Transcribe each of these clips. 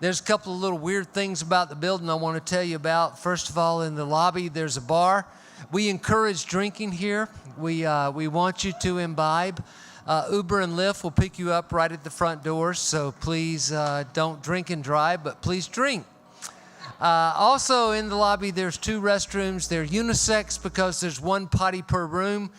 There's a couple of little weird things about the building I want to tell you about. First of all, in the lobby, there's a bar. We encourage drinking here. We want you to imbibe. Uber and Lyft will pick you up right at the front doors, so please don't drink and drive, but please drink. Also in the lobby, there's 2 restrooms. They're unisex because there's 1 potty per room.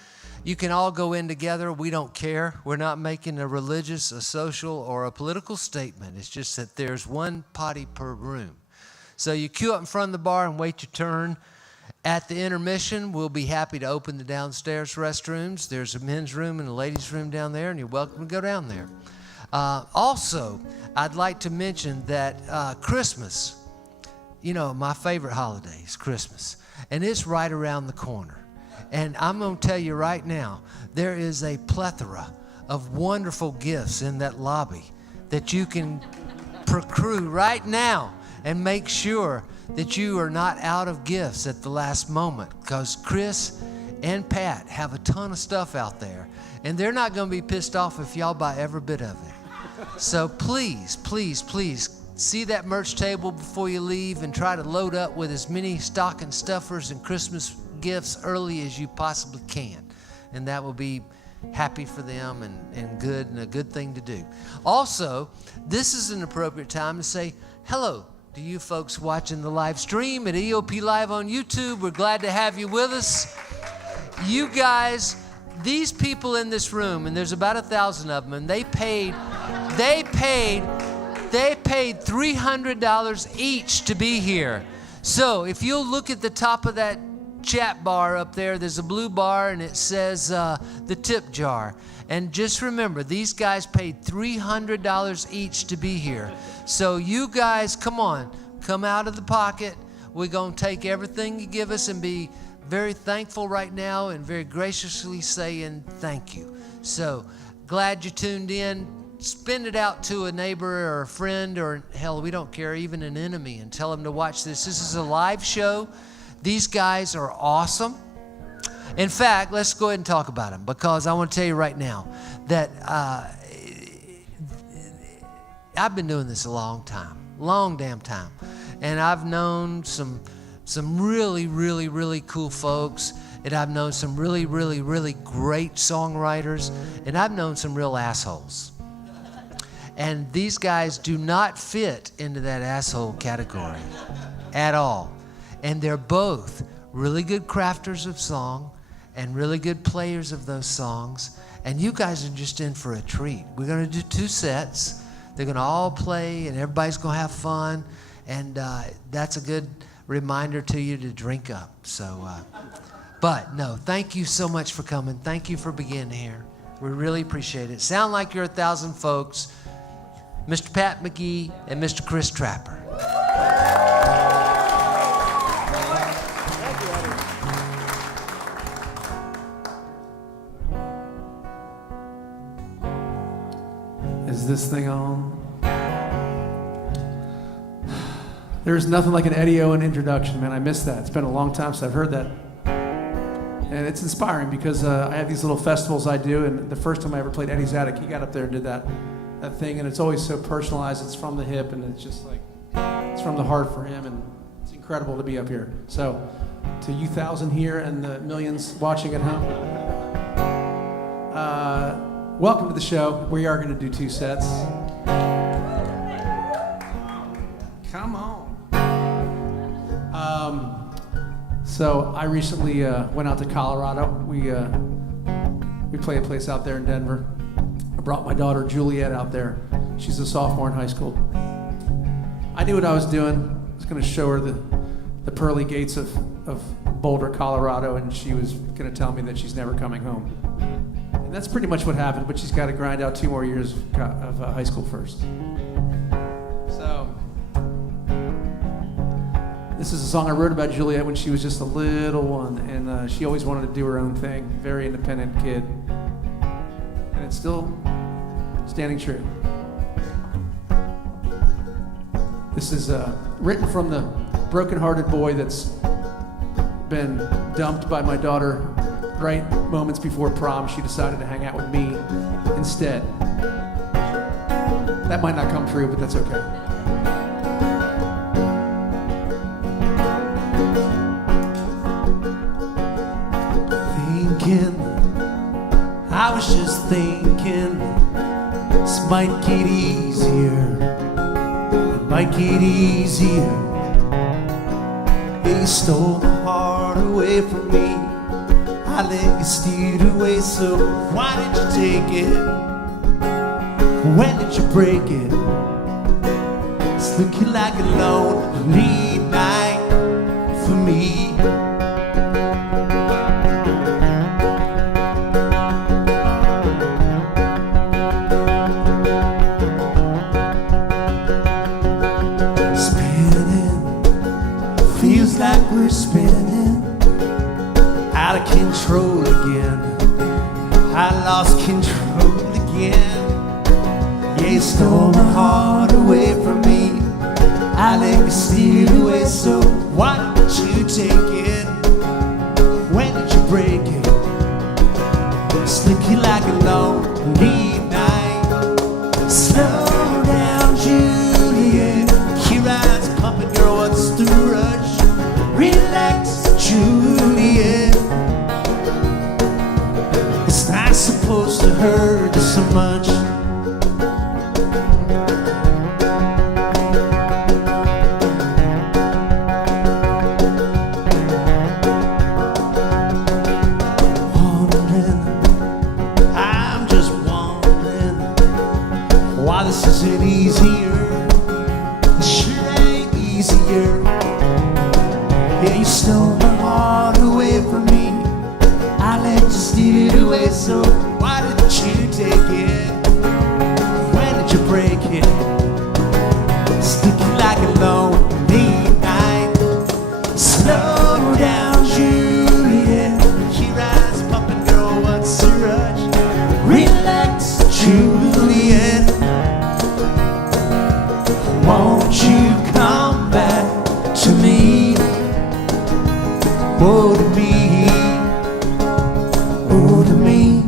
You can all go in together. We don't care. We're not making a religious, a social, or a political statement. It's just that there's 1 potty per room. So you queue up in front of the bar and wait your turn. At the intermission, we'll be happy to open the downstairs restrooms. There's a men's room and a ladies' room down there, and you're welcome to go down there. Also, I'd like to mention that Christmas, you know, my favorite holiday is Christmas, and it's right around the corner. And I'm going to tell you right now, there is a plethora of wonderful gifts in that lobby that you can procure right now and make sure that you are not out of gifts at the last moment, because Chris and Pat have a ton of stuff out there, and they're not going to be pissed off if y'all buy every bit of it. So please, please, please see that merch table before you leave and try to load up with as many stocking stuffers and Christmas gifts early as you possibly can, and that will be happy for them and a good thing to do. Also, this is an appropriate time to say hello to you folks watching the live stream at EOP Live on YouTube. We're glad to have you with us. You guys, these people in this room, and there's about 1,000 of them, and they paid $300 each to be here. So if you'll look at the top of that chat bar up there, there's a blue bar, and it says the tip jar. And just remember, these guys paid $300 each to be here. So you guys, come on, come out of the pocket. We're going to take everything you give us and be very thankful right now and very graciously saying thank you. So glad you tuned in. Spend it out to a neighbor or a friend, or hell, we don't care, even an enemy, and tell them to watch this. This is a live show. These guys are awesome. In fact, let's go ahead and talk about them, because I want to tell you right now that I've been doing this a long damn time. And I've known some really, really, really cool folks, and I've known some really, really, really great songwriters, and I've known some real assholes. And these guys do not fit into that asshole category at all. And they're both really good crafters of song and really good players of those songs. And you guys are just in for a treat. We're going to do 2 sets. They're going to all play, and everybody's going to have fun. And that's a good reminder to you to drink up. So, but no, thank you so much for coming. Thank you for being here. We really appreciate it. Sound like you're 1,000 folks. Mr. Pat McGee and Mr. Chris Trapper. Is this thing on? There's nothing like an Eddie Owen introduction, man. I miss that. It's been a long time since I've heard that. And it's inspiring because I have these little festivals I do, and the first time I ever played Eddie's Attic, he got up there and did that thing, and it's always so personalized. It's from the hip, and it's just like, it's from the heart for him, and it's incredible to be up here. So, to you 1,000 here and the millions watching at home, welcome to the show. We are going to do 2 sets. Come on. So I recently went out to Colorado. We play a place out there in Denver. I brought my daughter Juliet out there. She's a sophomore in high school. I knew what I was doing. I was going to show her the pearly gates of Boulder, Colorado, and she was going to tell me that she's never coming home. And that's pretty much what happened, but she's got to grind out 2 more years of high school first. So, this is a song I wrote about Juliet when she was just a little one, and she always wanted to do her own thing. Very independent kid. And it's still standing true. This is written from the broken-hearted boy that's been dumped by my daughter right moments before prom. She decided to hang out with me instead. That might not come true, but that's okay. thinking, I was just thinking, this might get easier, it might get easier. Yeah, you stole my heart away from me, I let you steal it away, so why did you take it? When did you break it? It's looking like a lonely night for me. Feels like we're spinning out of control again. I lost control again. Yeah, you stole my heart away from me, I let you steal it away, so why did you take it? When did you break it? It's looking like a lonely night. Slow down, Juliet, your eyes pumping, girl, what's the rush? Relax, Juliet, it's not supposed to hurt so much. Wondering, I'm just wondering why this isn't easier. It sure ain't easier. Yeah, you stole my heart away from me, I let you steal it away, so why didn't you take it? When did you break it? It's looking like a lonely night. Slow down, Juliet, your eyes pumping, girl, what's the rush? Relax, Juliet, won't you come back to me? Oh, to me, oh, to me.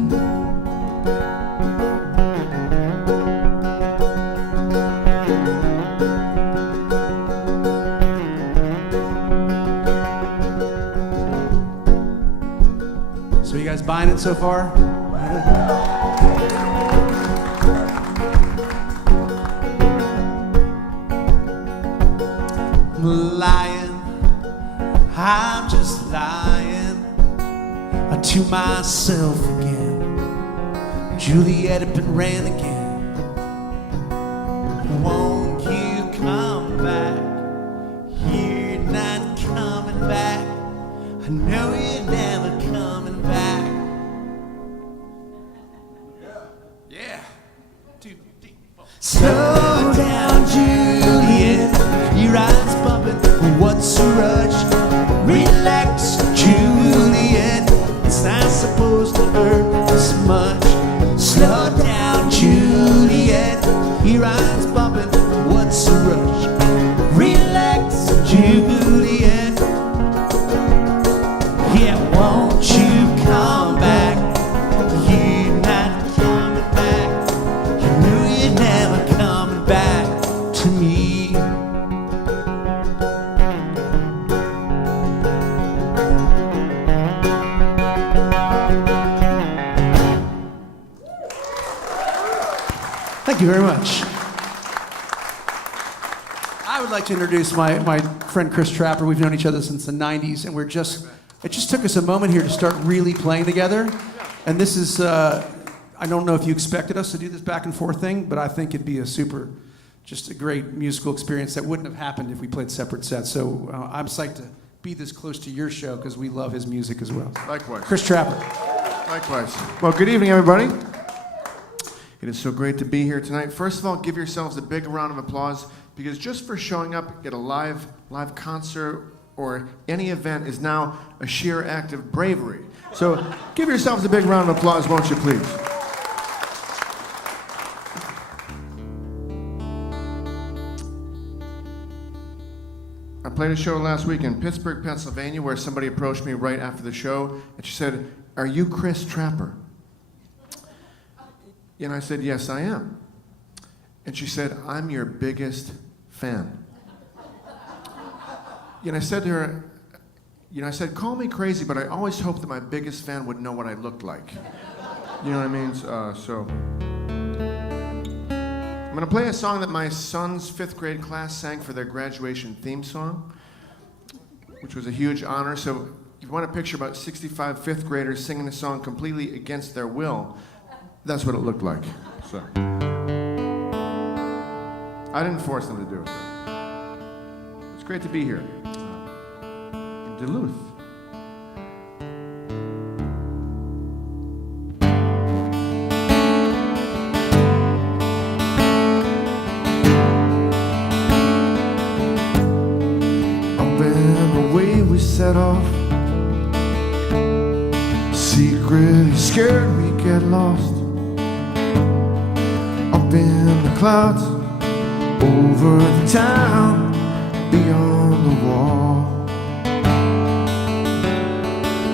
So you guys buying it so far? I'm lying, I'm just lying to myself again. Juliet had been ran again. Won't you come back? You're not coming back. I know you're never coming back. Yeah. 2, 3, 4. Slow down, Juliet, your eyes bumping. What's the rush? Relax, Juliet, it's not supposed to hurt this much. Slow down, Juliet, your eyes bumping. What's the rush? Relax, Juliet. Yeah, won't you come back? You're not coming back. You know you're never coming back to me. Thank you very much. I would like to introduce my friend Chris Trapper. We've known each other since the 90s, and it just took us a moment here to start really playing together. And this is, I don't know if you expected us to do this back and forth thing, but I think it'd be just a great musical experience that wouldn't have happened if we played separate sets. So I'm psyched to be this close to your show because we love his music as well. Likewise. Chris Trapper. Likewise. Well, good evening, everybody. It is so great to be here tonight. First of all, give yourselves a big round of applause, because just for showing up at a live concert or any event is now a sheer act of bravery. So give yourselves a big round of applause, won't you, please? I played a show last week in Pittsburgh, Pennsylvania, where somebody approached me right after the show, and she said, "Are you Chris Trapper?" And I said, "Yes, I am." And she said, "I'm your biggest fan." And I said to her, you know, I said, call me crazy, but I always hoped that my biggest fan would know what I looked like. You know what I mean? So I'm going to play a song that my son's 5th grade class sang for their graduation theme song, which was a huge honor. So if you want to picture about 65 5th graders singing a song completely against their will, that's what it looked like. So I didn't force them to do it. It's great to be here in Duluth. Up and away we set off. Secretly scared we get lost. Up in the clouds, over the town, beyond the wall.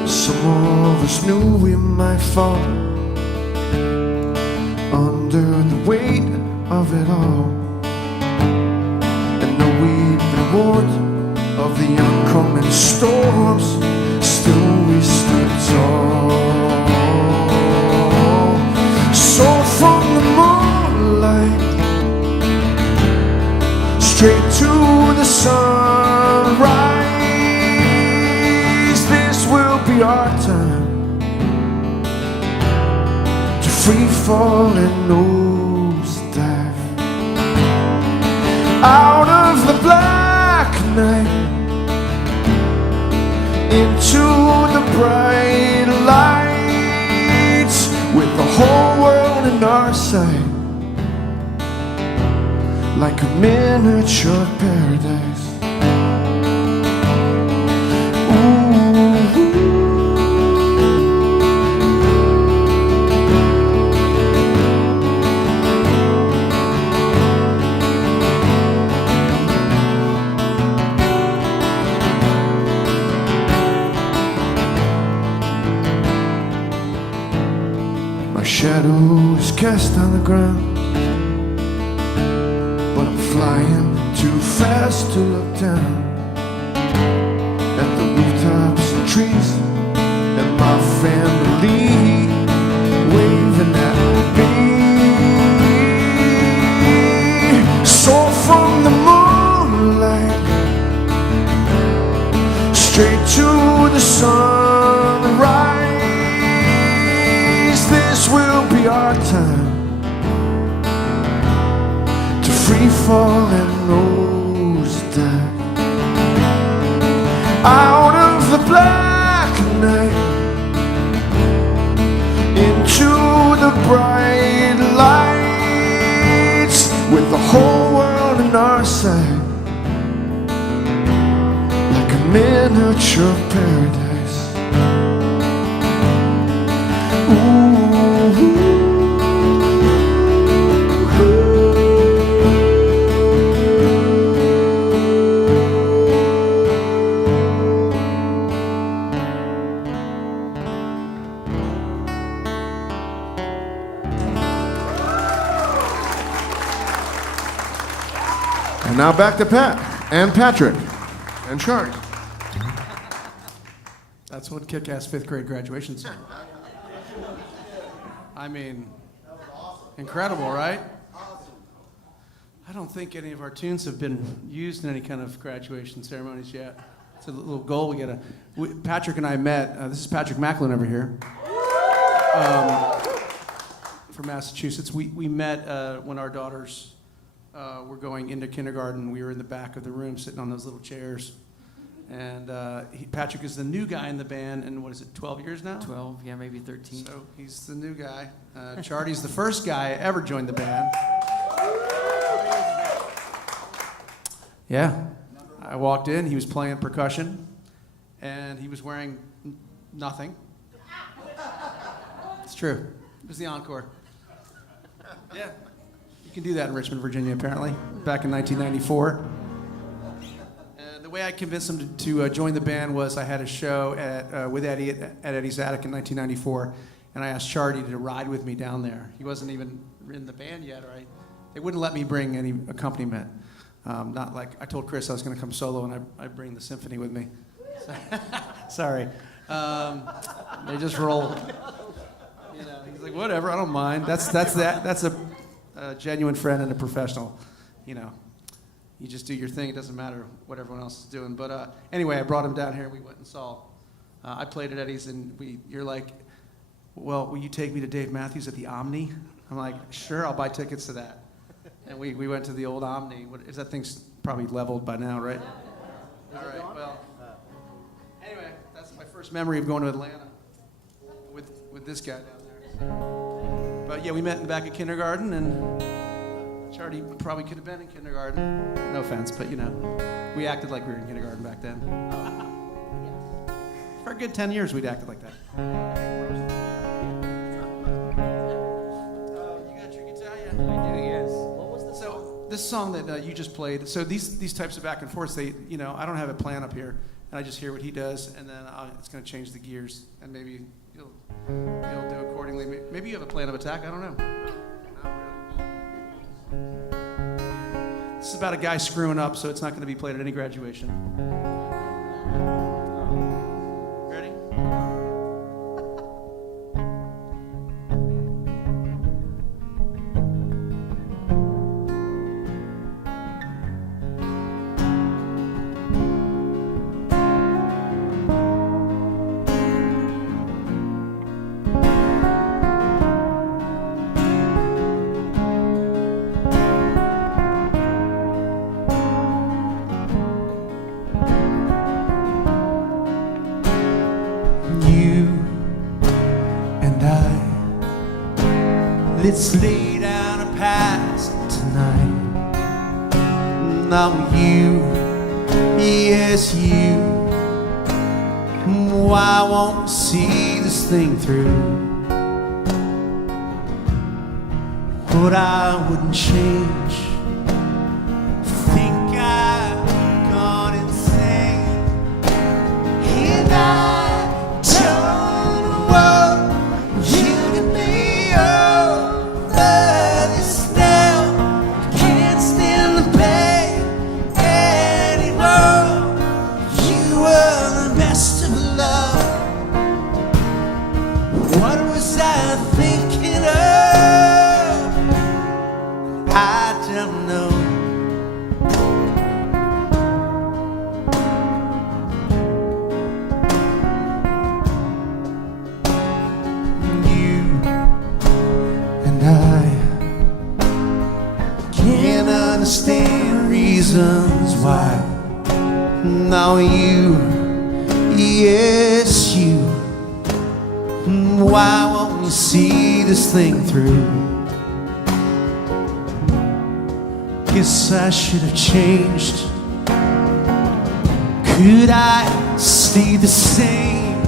Some of us knew we might fall under the weight of it all. And though we'd been warned of the oncoming storms, still we stood tall. So from the moonlight straight to the sunrise, this will be our time to free fall and nosedive out of the black night into the bright lights, with the whole world in our sight, like a miniature paradise. My shadow is cast on the ground, but I'm flying too fast to look down at the rooftops and trees and my family waving at me. So from the moonlight straight to the sunrise, this will be our time to free fall and nosedive out of the black night into the bright lights, with the whole world in our sight, like a miniature paradise. And now back to Pat and Patrick and Charlie. That's what kick-ass 5th grade graduation song. I mean, incredible, right? I don't think any of our tunes have been used in any kind of graduation ceremonies yet. It's a little goal we gotta. Patrick and I met. This is Patrick Macklin over here, from Massachusetts. We met when our daughters were going into kindergarten. We were in the back of the room, sitting on those little chairs. And Patrick is the new guy in the band, and what is it, 12 years now? 12, yeah, maybe 13. So he's the new guy. Chardy's the first guy ever joined the band. Yeah. I walked in, he was playing percussion, and he was wearing nothing. It's true. It was the encore. Yeah. You can do that in Richmond, Virginia, apparently, back in 1994. The way I convinced him to join the band was I had a show with Eddie at Eddie's Attic in 1994, and I asked Chardy to ride with me down there. He wasn't even in the band yet, right? They wouldn't let me bring any accompaniment. Not like I told Chris I was going to come solo and I'd bring the symphony with me. Sorry. They just roll. He's like, whatever, I don't mind. That's a genuine friend and a professional. You just do your thing. It doesn't matter what everyone else is doing. But anyway, I brought him down here. We went and saw. I played at Eddie's, and you're like, well, will you take me to Dave Matthews at the Omni? I'm like, sure, I'll buy tickets to that. And we went to the old Omni. That thing's probably leveled by now, right? All right, well. Anyway, that's my first memory of going to Atlanta with this guy down there. But yeah, we met in the back of kindergarten, and Charlie probably could have been in kindergarten. No offense, but we acted like we were in kindergarten back then. For a good 10 years, we'd acted like that. You got your guitar, yeah? I do, yes. What was the So this song that you just played. So these types of back and forths, I don't have a plan up here, and I just hear what he does, and then it's going to change the gears, and maybe you'll do accordingly. Maybe you have a plan of attack. I don't know. This is about a guy screwing up, so it's not going to be played at any graduation. Ready? Let's lay down a past tonight. Now you, yes you, why won't you see this thing through? What I wouldn't change, think I've gone insane. And I don't want you to be over this now. I can't stand the pain anymore. You were the best of love. What was I thinking of? I don't know. You and I can't understand reasons why. Now you, yes you, why won't you see this thing through? Guess I should have changed. Could I stay the same?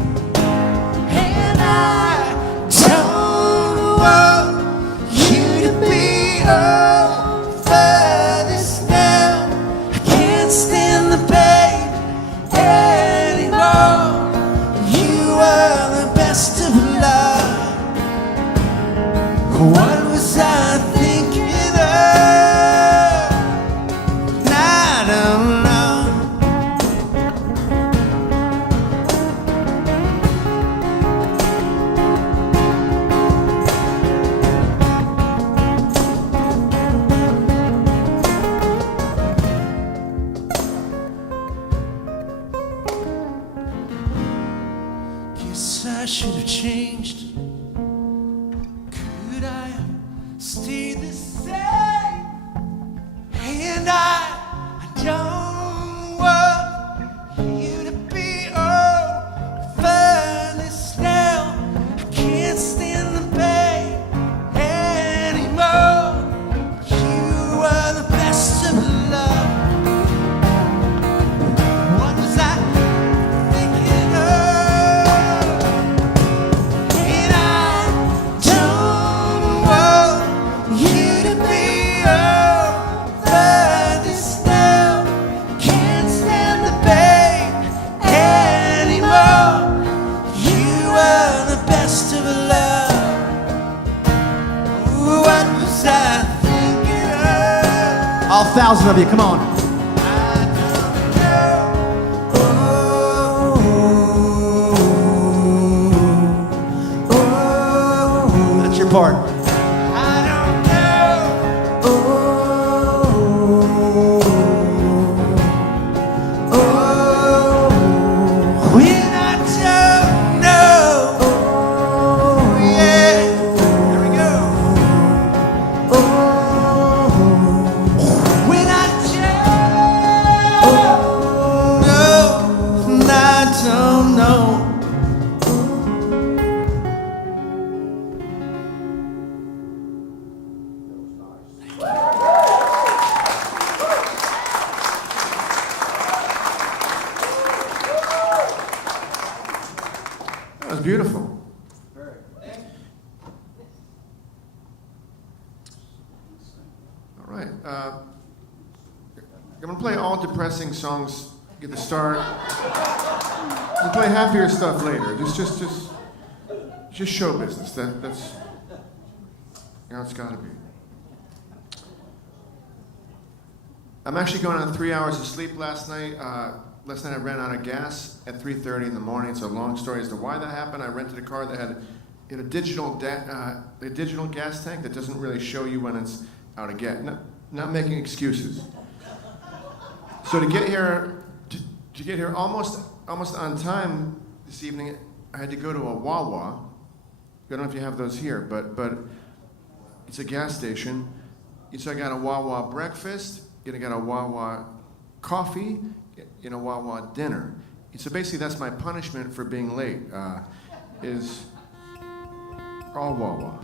And I don't want you to be over this now. I can't stand the pain anymore. You are the best of love. What was I thinking of? I don't know. Guess I should have changed. Could I have stayed the same? And I don't want you to be over this now. I can't stand the pain anymore. You are the best of love. What was I thinking of? And I don't want you to be over this now. Can't stand the pain anymore. You are the best of love. What was I thinking of? All 1,000 of you, come on. I don't know. beautiful. All right. I'm going to play all depressing songs, get the start. We'll play happier stuff later. Just show business. That's how it's got to be. I'm actually going on 3 hours of sleep last night. Last night I ran out of gas at 3:30 in the morning. It's a long story as to why that happened. I rented a car that had a digital gas tank that doesn't really show you when it's out of gas. Not making excuses. So to get here almost on time this evening, I had to go to a Wawa. I don't know if you have those here, but it's a gas station. So I got a Wawa breakfast, and I got a Wawa coffee, and a Wawa dinner. So basically that's my punishment for being late, is all Wawa,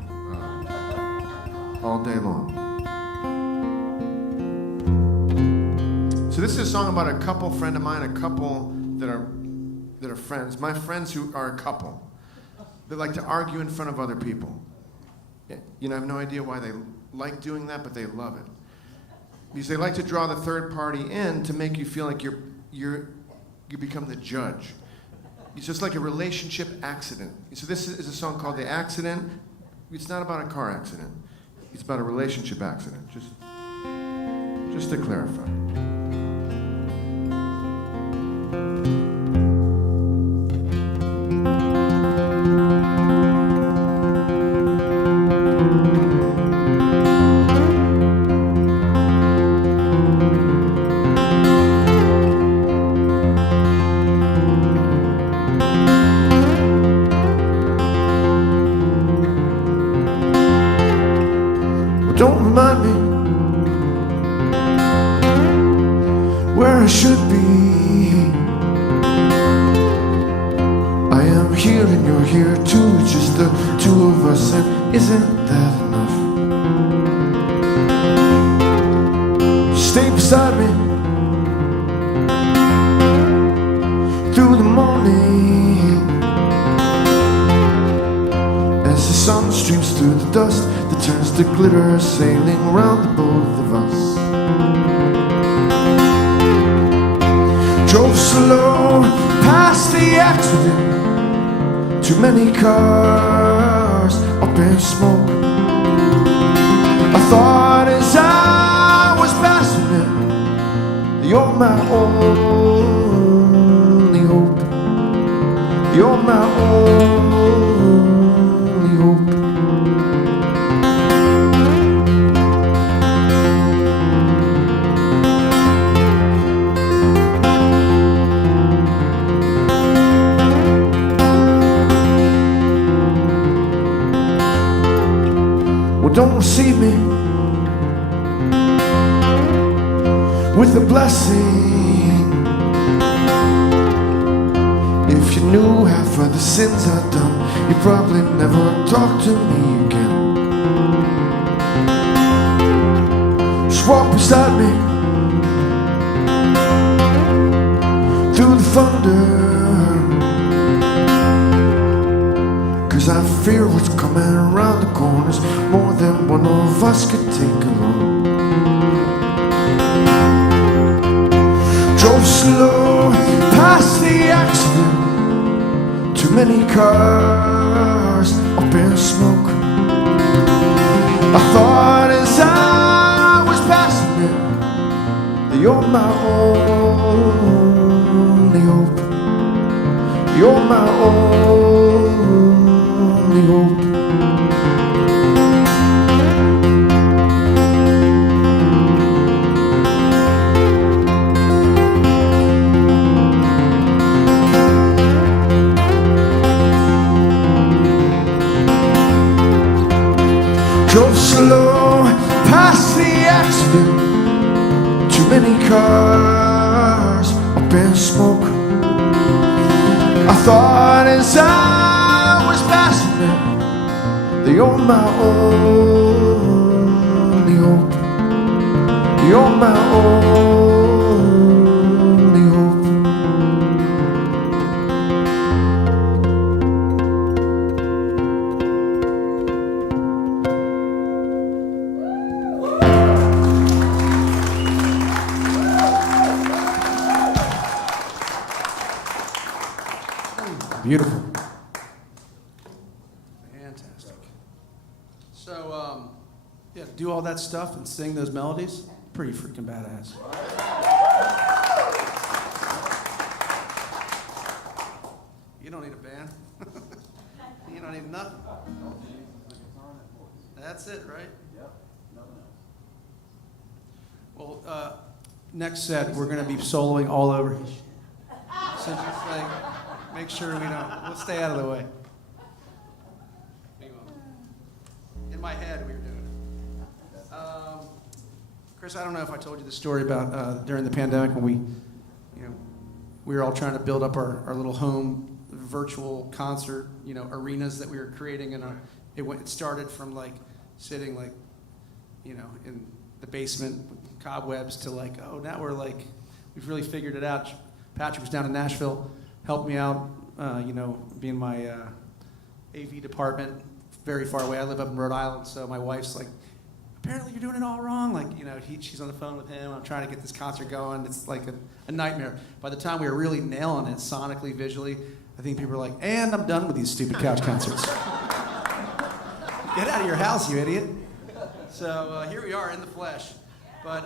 all day long. So this is a song about a couple friend of mine, a couple that are friends. My friends who are a couple. They like to argue in front of other people. You know, I have no idea why they like doing that, but they love it. Because they like to draw the third party in to make you feel like you become the judge. It's just like a relationship accident. So this is a song called The Accident. It's not about a car accident. It's about a relationship accident. Just to clarify. Don't remind me where I should be. I am here and you're here too. It's just the two of us, and isn't that enough? Stay beside me through the morning as the sun streams through the dust that turns to glitter, sailing around the both of us. Drove slow past the accident, too many cars up in smoke. I thought as I was passing it, you're my only hope. You're my only hope. Don't receive me with a blessing. If you knew half of the sins I've done, you'd probably never talk to me again. Just walk beside me through the thunder, 'cause I fear what's coming around the corners more than one of us could take along. Drove slow past the accident, too many cars up in smoke. I thought as I was passing it that you're my only hope. You're my only hope. Drove slow past the accident, too many cars up in smoke. I thought as I was passing it that you're my only hope. You're my only hope. Beautiful. Fantastic. So, yeah, do all that stuff and sing those melodies, pretty freaking badass. You don't need a band. You don't need nothing. That's it, right? Yep. Well, next set, we're going to be soloing all over his shit. So just like, make sure we don't. We'll stay out of the way. In my head, we were doing it. Chris, I don't know if I told you the story about during the pandemic when we were all trying to build up our little home virtual concert, arenas that we were creating, and it started from like sitting like, in the basement with cobwebs to like, oh, now we've really figured it out. Patrick was down in Nashville, helped me out, being my AV department, very far away. I live up in Rhode Island, so my wife's like, apparently you're doing it all wrong. Like, she's on the phone with him. I'm trying to get this concert going. It's like a nightmare. By the time we were really nailing it sonically, visually, I think people were like, and I'm done with these stupid couch concerts. Get out of your house, you idiot. So here we are in the flesh. But,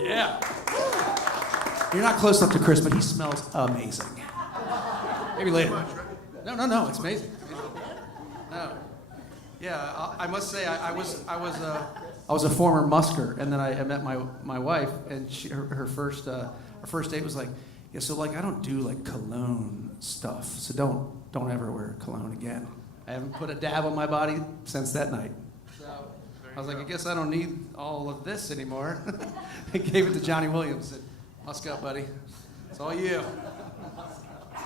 yeah. You're not close enough to Chris, but he smells amazing. Maybe later. No, it's amazing. No. Yeah, I must say, I was a former musker, and then I met my wife, and her first date was like, yeah, so like I don't do like cologne stuff, so don't ever wear cologne again. I haven't put a dab on my body since that night. So I was like, I guess I don't need all of this anymore. I gave it to Johnny Williams. Said, "Musk up, buddy. It's all you."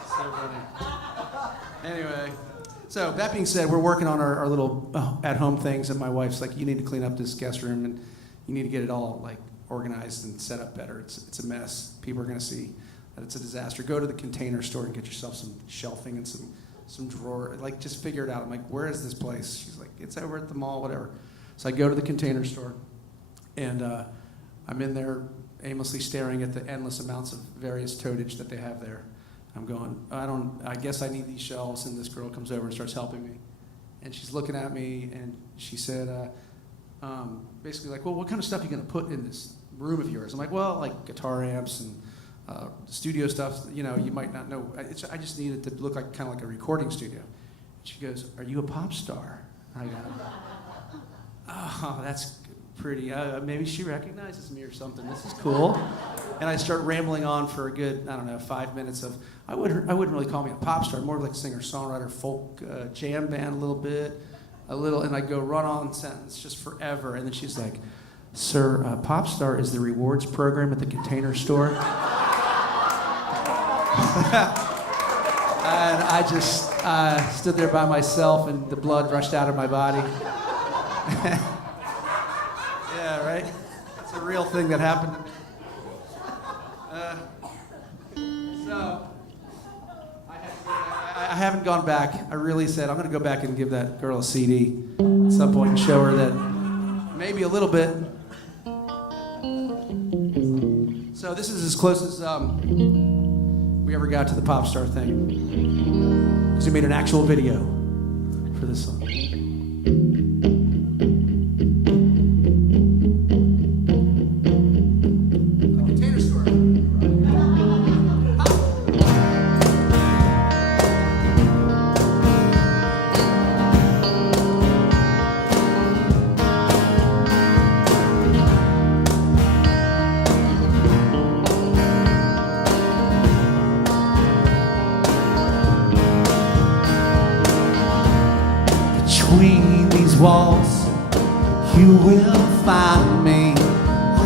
So funny. Anyway. So that being said, we're working on our little at-home things, and my wife's like, you need to clean up this guest room, and you need to get it all like organized and set up better. It's a mess. People are going to see that it's a disaster. Go to the Container Store and get yourself some shelving and some drawer. Like, just figure it out. I'm like, where is this place? She's like, it's over at the mall, whatever. So I go to the Container Store, and I'm in there aimlessly staring at the endless amounts of various totage that they have there. I'm going, I guess I need these shelves, and this girl comes over and starts helping me. And she's looking at me, and she said, basically like, well, what kind of stuff are you going to put in this room of yours? I'm like, well, like guitar amps and studio stuff, you might not know. I just need it to look like kind of like a recording studio. She goes, are you a pop star? I go, oh, that's pretty, maybe she recognizes me or something. This is cool. And I start rambling on for a good, 5 minutes of, I wouldn't really call me a pop star, more like singer, songwriter, folk, jam band a little, and I go run on sentence just forever. And then she's like, sir, pop star is the rewards program at the Container Store. And I just stood there by myself, and the blood rushed out of my body. Yeah, right? It's a real thing that happened to me. So, I haven't gone back. I really said, I'm going to go back and give that girl a CD at some point and show her that maybe a little bit. So this is as close as we ever got to the pop star thing. Because we made an actual video for this song. Between these walls, you will find me.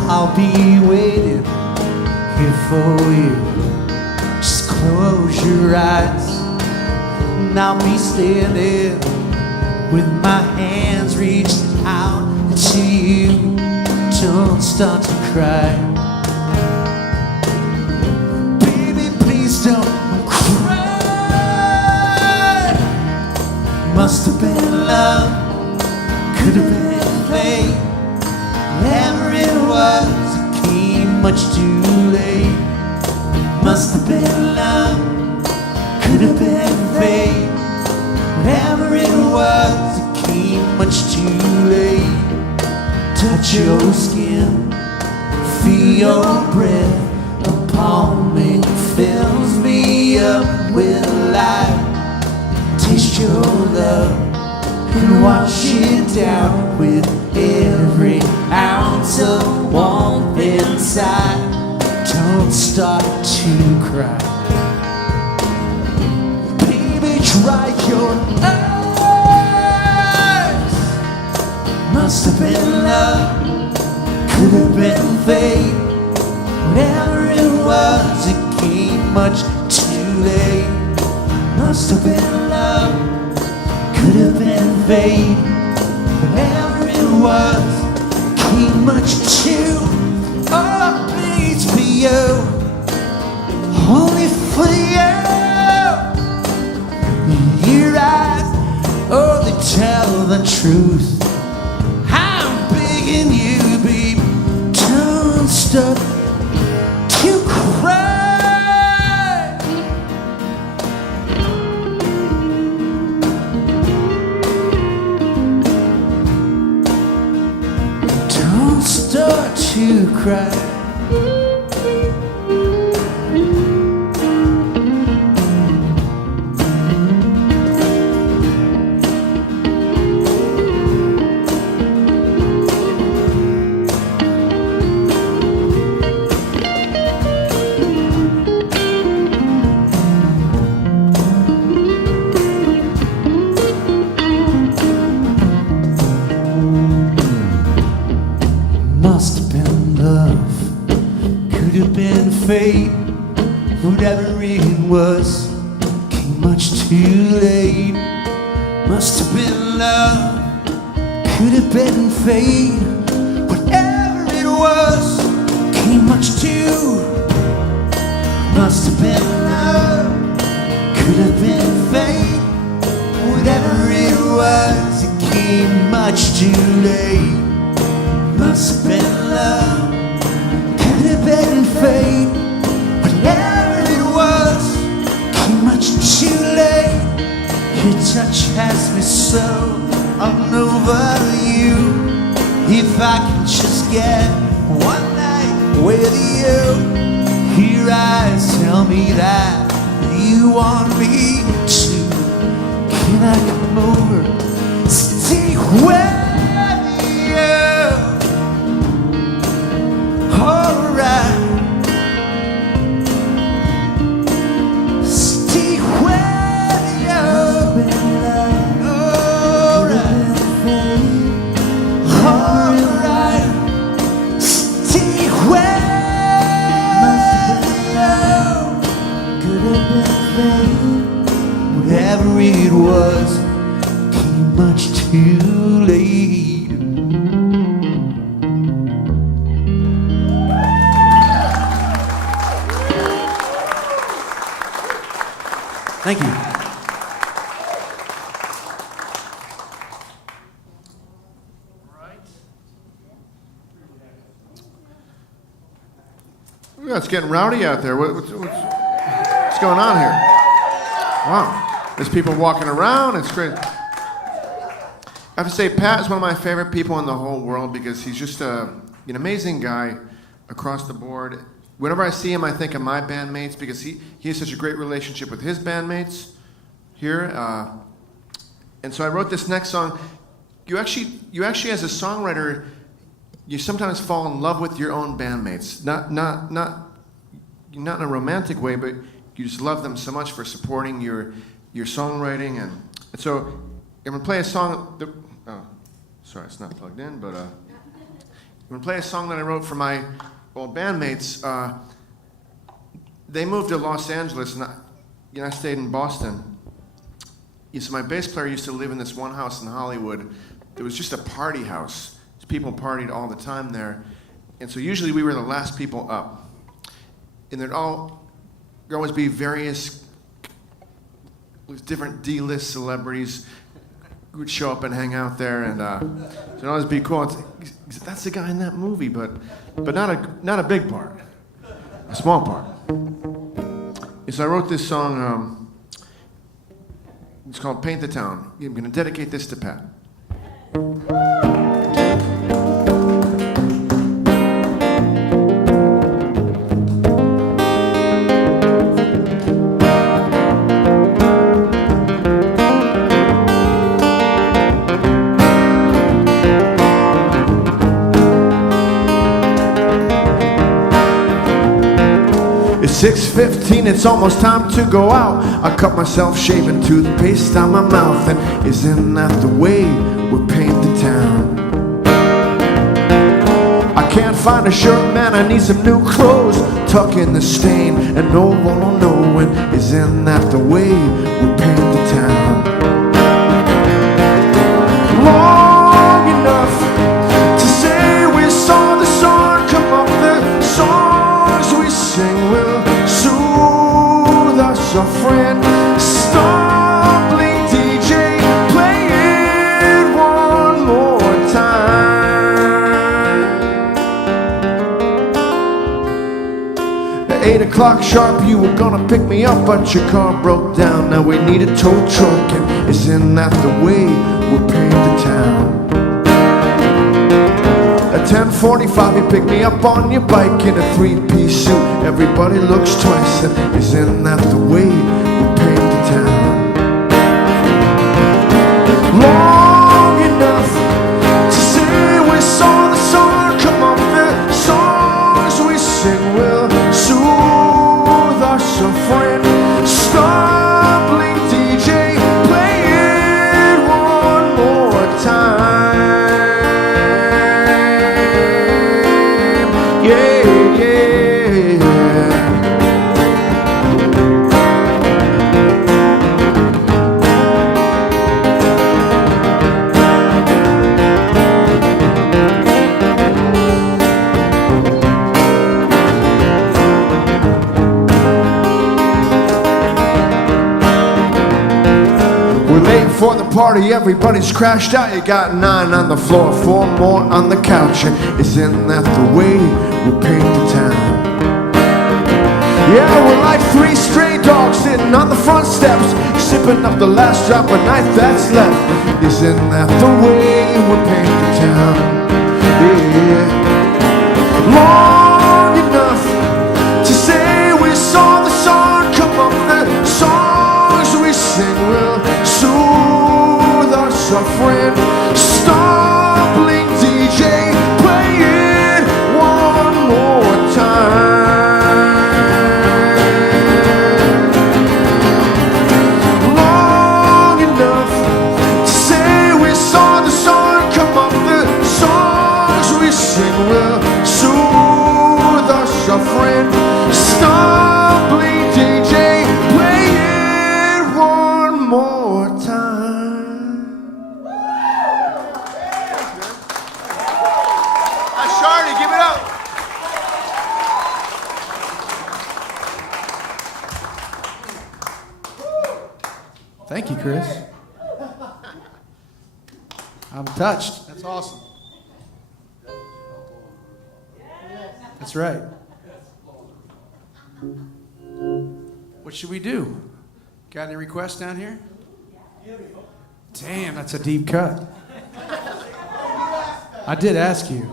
I'll be waiting here for you. Just close your eyes, and I'll be standing with my hands reached out to you. Don't start to cry, baby, please don't cry. Must have been love, could have been fate. Whatever it was, it came much too late. Must have been love, could Could have been fate. Whatever it was, it came much too late. Touch your skin, feel your breath upon me, fills me up with life. Taste your love and wash it down with every ounce of warmth inside. Don't start to cry. Baby, dry your eyes. Must have been love, could have been fate. Whatever it was, it came much too late. Must have been love, could have been fate. Whatever it was, came much too. Oh, please for you, only for you. Your eyes, oh, they tell the truth. I'm begging you, babe, don't stop to cry. Don't start to cry. Must have been love, could have been fate. Whatever it was, came much too late. Must have been love, could have been fate. Whatever it was, came much too. Must have been love, could have been fate. Whatever it was, it came much too late. Must have been love, could have been fate. Whatever it was, came much too late. Your touch has me so all over you. If I can just get one night with you. Your eyes tell me that you want me to. Can I come over, stay with you? Alright, stay with you. Alright, alright, stay with you. Whatever it was, came much too late. Thank you. Yeah, it's getting rowdy out there. What's going on here? Wow. There's people walking around. It's great. I have to say, Pat is one of my favorite people in the whole world because he's just an amazing guy across the board. Whenever I see him, I think of my bandmates because he has such a great relationship with his bandmates here. And so I wrote this next song. You actually, as a songwriter, you sometimes fall in love with your own bandmates. Not in a romantic way, but you just love them so much for supporting your songwriting. And so I'm gonna play a song. Sorry, it's not plugged in, but I'm gonna play a song that I wrote for my old bandmates. They moved to Los Angeles, and I stayed in Boston. So my bass player used to live in this one house in Hollywood. It was just a party house. People partied all the time there, and so usually we were the last people up. And there'd always be various different D-list celebrities who would show up and hang out there, and so it'd always be cool. That's the guy in that movie, but not a big part, a small part. And so I wrote this song. It's called Paint the Town. I'm going to dedicate this to Pat. It's 6:15, it's almost time to go out. I cut myself shaving, toothpaste on my mouth. And isn't that the way we paint the town? I can't find a shirt, man, I need some new clothes. Tuck in the stain and no one will know. And isn't that the way we paint the town? Long enough to say we saw the sun come up. The songs we sing will soothe us, our friend. Stumbling DJ, play it one more time. At 8 o'clock sharp, you were gonna pick me up, but your car broke down. Now we need a tow truck, and isn't that the way we paint the town? At 10:45, you pick me up on your bike in a 3-piece suit. Everybody looks twice, and isn't that the way we paint the town? Long enough to say we saw the sun come up. The songs we sing will soothe us, our friend. Stumbling DJ, play it one more time. For the party, everybody's crashed out. You got 9 on the floor, 4 more on the couch. And isn't that the way we paint the town? Yeah, we're like 3 stray dogs sitting on the front steps, sipping up the last drop of night that's left. Isn't that the way we paint the town? Yeah. Long enough to say we saw the sun come up. The songs we sing will soothe us, our friend. Stumbling DJ, play it one more time. Long enough to say we saw the sun come up. The songs we sing will soothe us, our friend. Stumbling DJ, play it one more time. Shardy, give it up. Thank you, Chris. I'm touched. That's awesome. That's right. What should we do? Got any requests down here? Damn, that's a deep cut. I did ask you.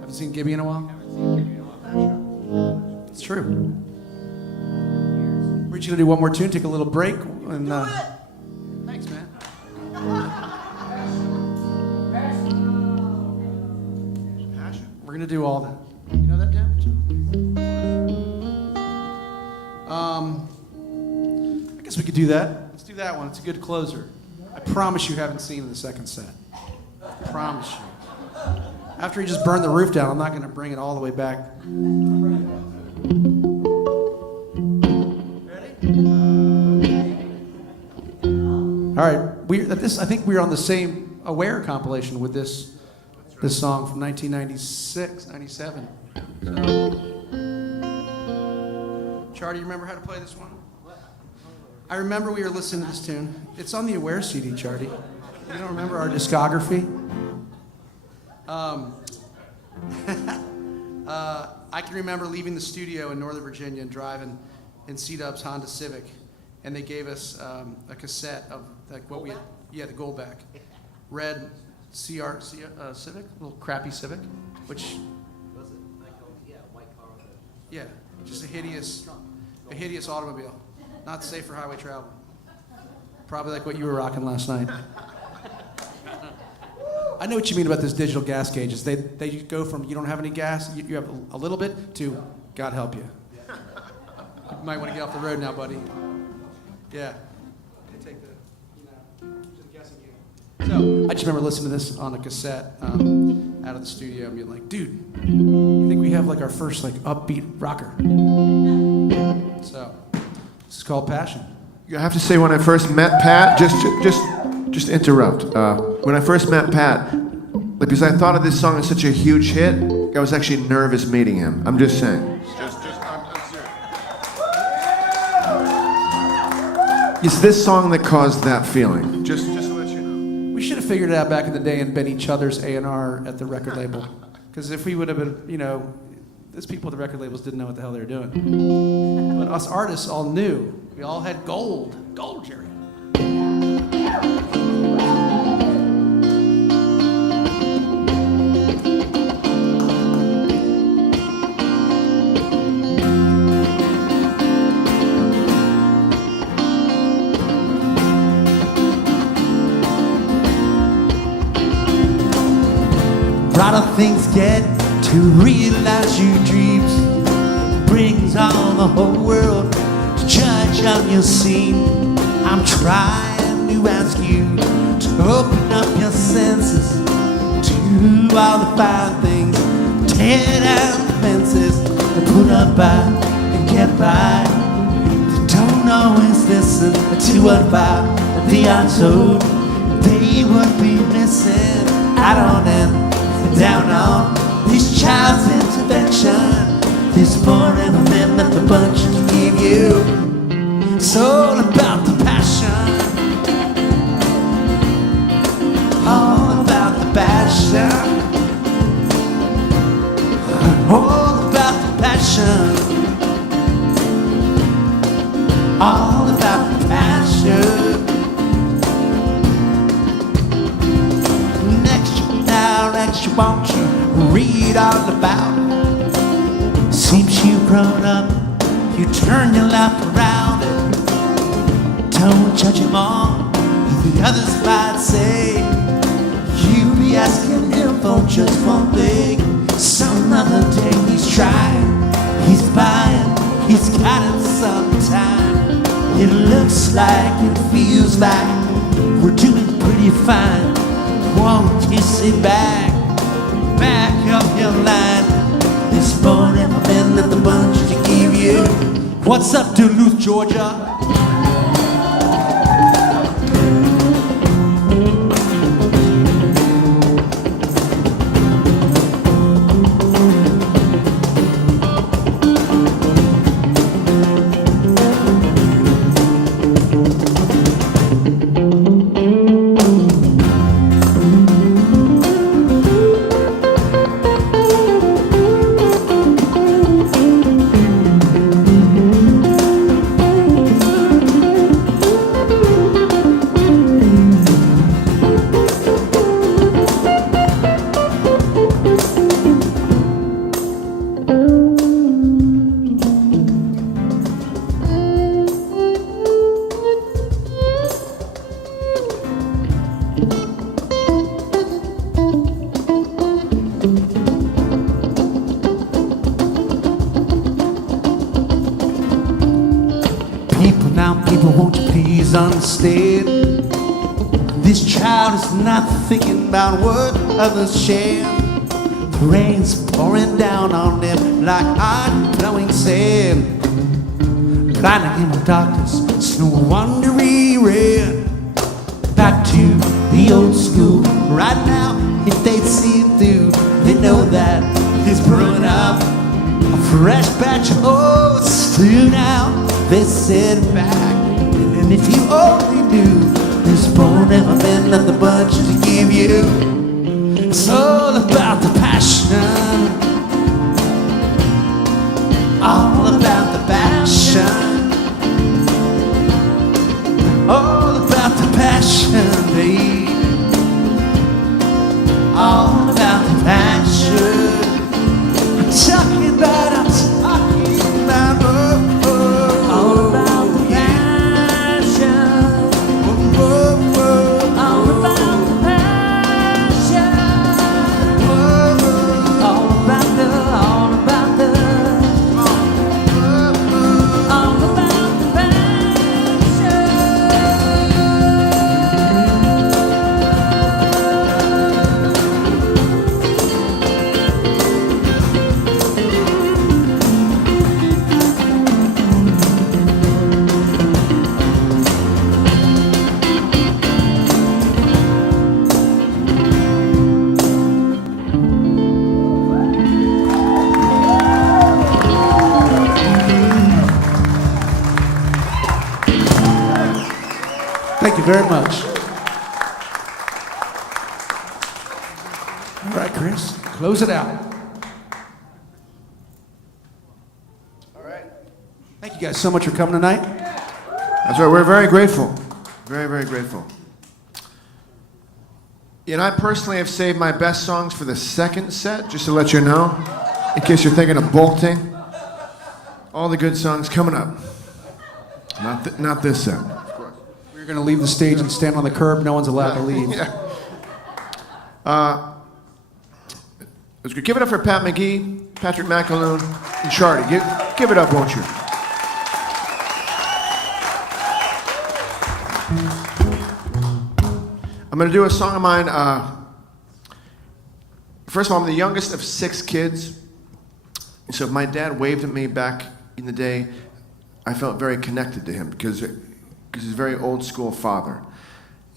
Haven't seen Gibby in a while? It's true. We're just gonna do one more tune, take a little break, and thanks, man. We're gonna do all that. You know that, Dan? I guess we could do that. Let's do that one. It's a good closer. I promise you haven't seen the second set. I promise you. After he just burned the roof down, I'm not going to bring it all the way back. Ready? All right. I think we're on the same Aware compilation with this song from 1996, 97. So, Char, do you remember how to play this one? I remember we were listening to this tune. It's on the Aware CD, Chardy. You don't remember our discography? I can remember leaving the studio in Northern Virginia and driving in C-Dub's Honda Civic, and they gave us a cassette of like what we had, the Goldback, red Civic, little crappy Civic, which Was it like white car with it? yeah, just a hideous automobile, not safe for highway travel. Probably like what you were rocking last night. I know what you mean about those digital gas gauges. They go from you don't have any gas, you have a little bit, to God help you. You might want to get off the road now, buddy. Yeah. They take the Giessen gauge. So I just remember listening to this on a cassette out of the studio and being like, dude, I think we have like our first like upbeat rocker. So this is called Passion. I have to say, when I first met Pat, just interrupt. When I first met Pat, because I thought of this song as such a huge hit, I was actually nervous meeting him. I'm just saying. I'm serious. It's this song that caused that feeling. Just to let you know. We should have figured it out back in the day and been each other's A&R at the record label. Because if we would have been, those people at the record labels didn't know what the hell they were doing. But us artists all knew. We all had gold, Jerry. A lot of things get to realize your dreams. Brings all the whole world to judge on your scene. I'm trying to ask you to open up your senses to all the fine things. Tear down the fences and put up by and get by. They don't always listen to what about the untold. They would be missing out on them. Down on this child's intervention, this forever man that the bunch give you. It's all about the passion, all about the passion, all about the passion, all about the passion. Next you want you read all about it. Seems you've grown up, you turn your life around it. Don't judge him on, the others might say. You be asking him for just one thing. Some other day he's trying, he's buying, he's got it sometime. It looks like, it feels like we're doing pretty fine. Won't you sit back up your line? This boy never been at the bunch to give you. What's up, Duluth, Georgia? Understand, this child is not thinking about what others share. The rain's pouring down on them like hot blowing sand. Blinding in the darkness, it's no wonder he ran back to the old school. Right now, if they'd see him through, they know that he's brewing up a fresh batch of old stew now. They sit back. And if you only knew, this boy never been at the bunch to give you. It's all about the passion, very much. All right, Chris, close it out. All right. Thank you guys so much for coming tonight. That's right. We're very grateful. Very, very grateful. And I personally have saved my best songs for the second set, just to let you know, in case you're thinking of bolting. All the good songs coming up. Not this set. Of course. We're going to leave the stage and stand on the curb. No one's allowed to leave. Yeah. Let's give it up for Pat McGee, Patrick McAloon, and Shardy. Give it up, won't you? I'm going to do a song of mine. First of all, I'm the youngest of 6 kids. So if my dad waved at me back in the day, I felt very connected to him because he's a very old school father.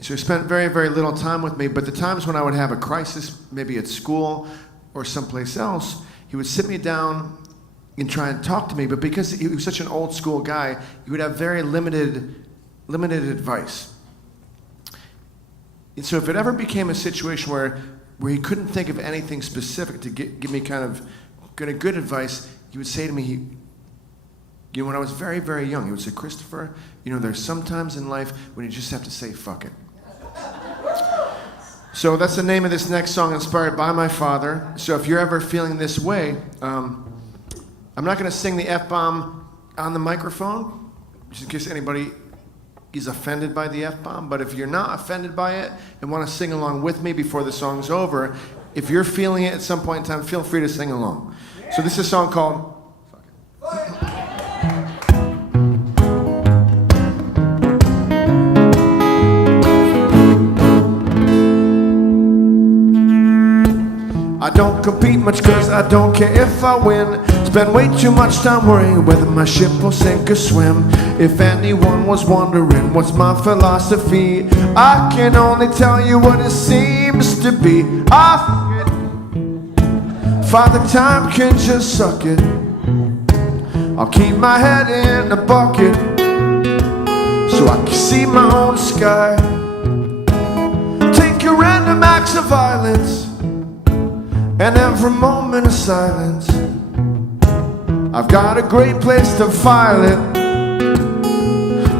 So he spent very, very little time with me, but the times when I would have a crisis, maybe at school or someplace else, he would sit me down and try and talk to me, but because he was such an old school guy, he would have very limited advice. And so if it ever became a situation where he couldn't think of anything specific to give me kind of good advice, he would say to me, when I was very, very young, he would say, Christopher, there's some times in life when you just have to say, fuck it. So that's the name of this next song, inspired by my father. So if you're ever feeling this way, I'm not going to sing the F-bomb on the microphone, just in case anybody is offended by the F-bomb. But if you're not offended by it and want to sing along with me before the song's over, if you're feeling it at some point in time, feel free to sing along. So this is a song called Fuck It. I don't compete much cause I don't care if I win. Spend way too much time worrying whether my ship will sink or swim. If anyone was wondering what's my philosophy, I can only tell you what it seems to be. I forget, Father Time can just suck it. I'll keep my head in a bucket so I can see my own sky. Take a random acts of violence and every moment of silence. I've got a great place to file it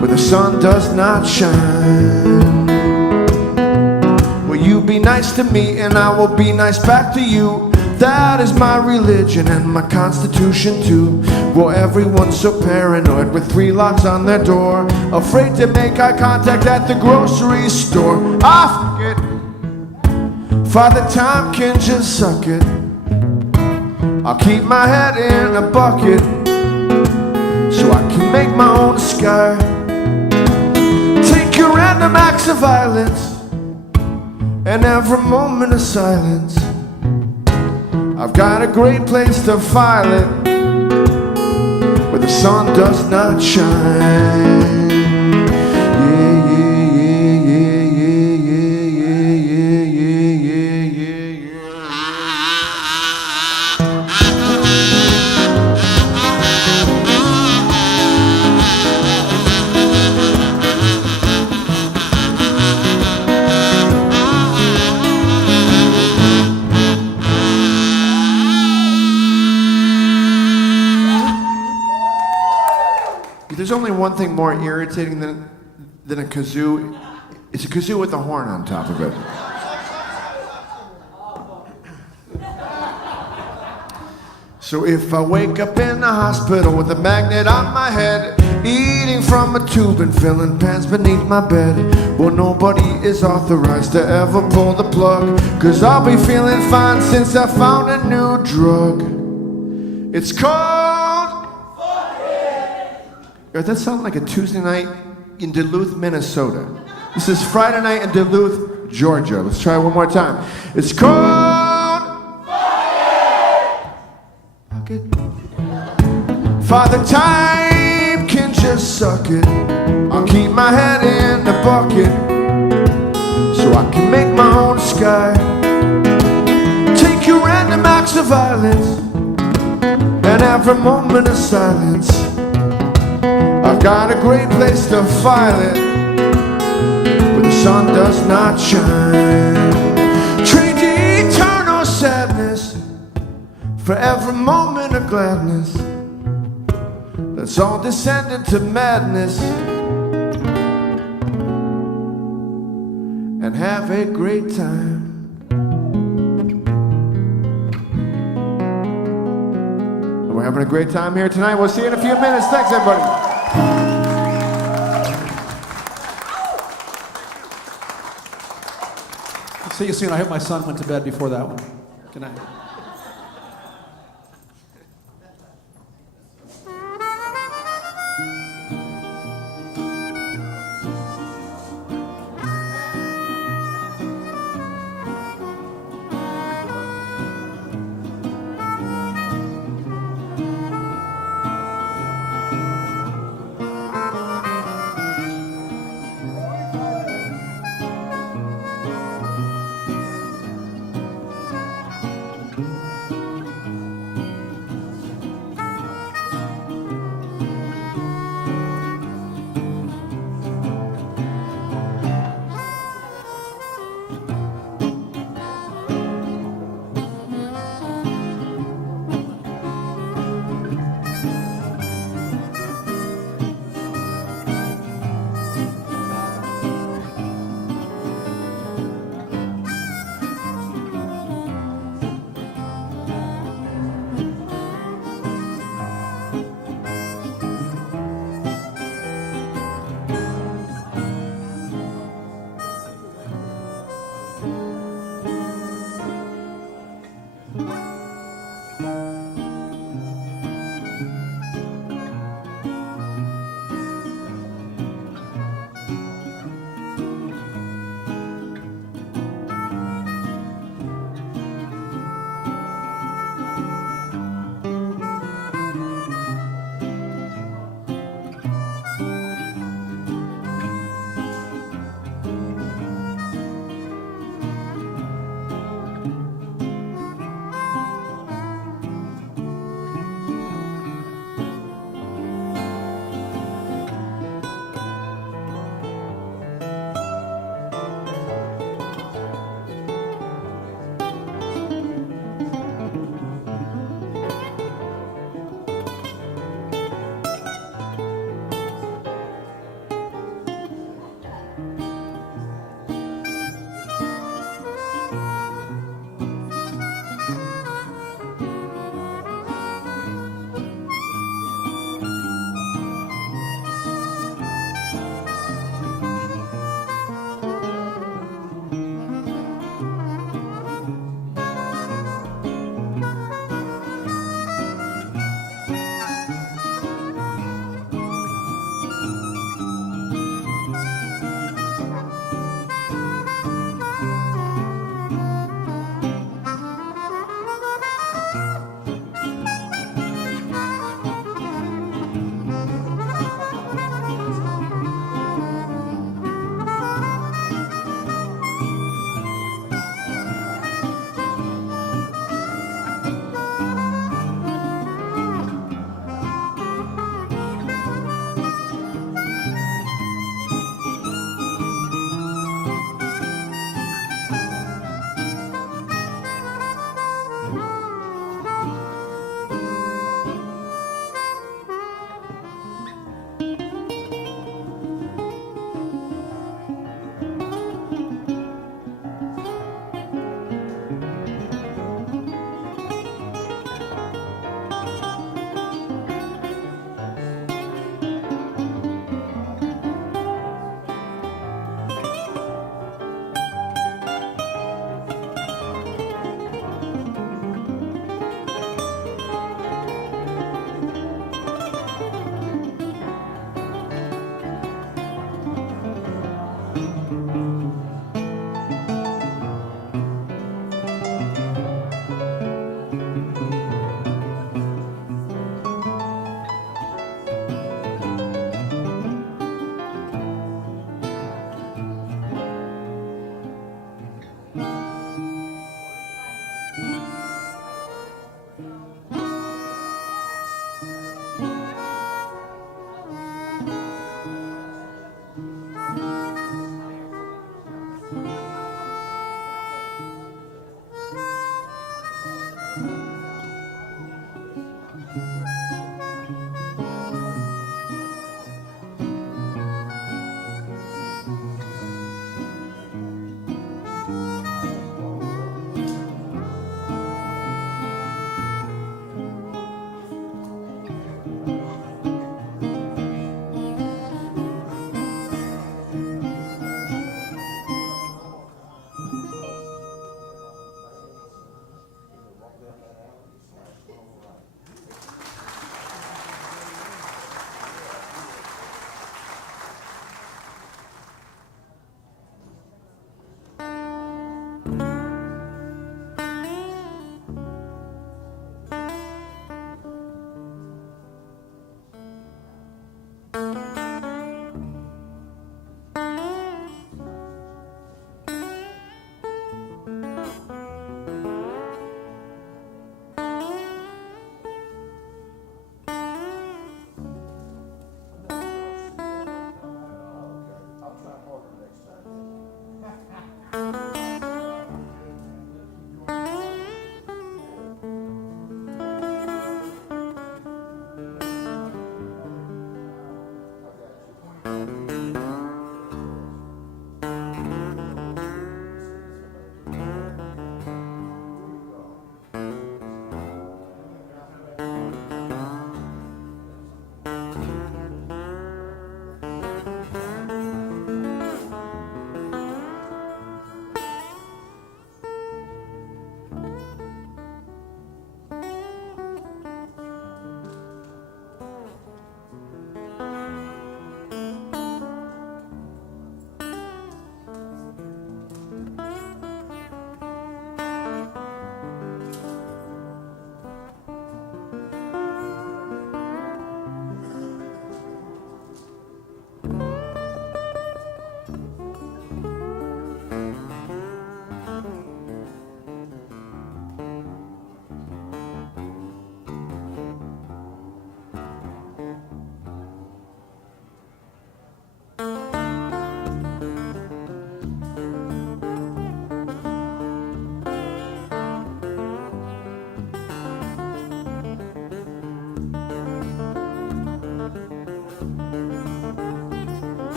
where the sun does not shine. Will you be nice to me and I will be nice back to you? That is my religion and my constitution too. Well, everyone's so paranoid with 3 locks on their door, afraid to make eye contact at the grocery store. I forget, Father Time can just suck it. I'll keep my head in a bucket so I can make my own sky. Take your random acts of violence and every moment of silence. I've got a great place to file it where the sun does not shine. There's only one thing more irritating than a kazoo. It's a kazoo with a horn on top of it. So if I wake up in the hospital with a magnet on my head, eating from a tube and filling pans beneath my bed, well, nobody is authorized to ever pull the plug, cause I'll be feeling fine since I found a new drug. It's called that sounds like a Tuesday night in Duluth, Minnesota. This is Friday night in Duluth, Georgia. Let's try it one more time. It's called Fuck It. Father Time can just suck it. I'll keep my head in the bucket so I can make my own sky. Take your random acts of violence and every moment of silence. I've got a great place to file it sun does not shine. Trade eternal sadness for every moment of gladness. Let's all descend into madness and have a great time. We're having a great time here tonight. We'll see you in a few minutes. Thanks, everybody. See you soon. I hope my son went to bed before that one. Good night.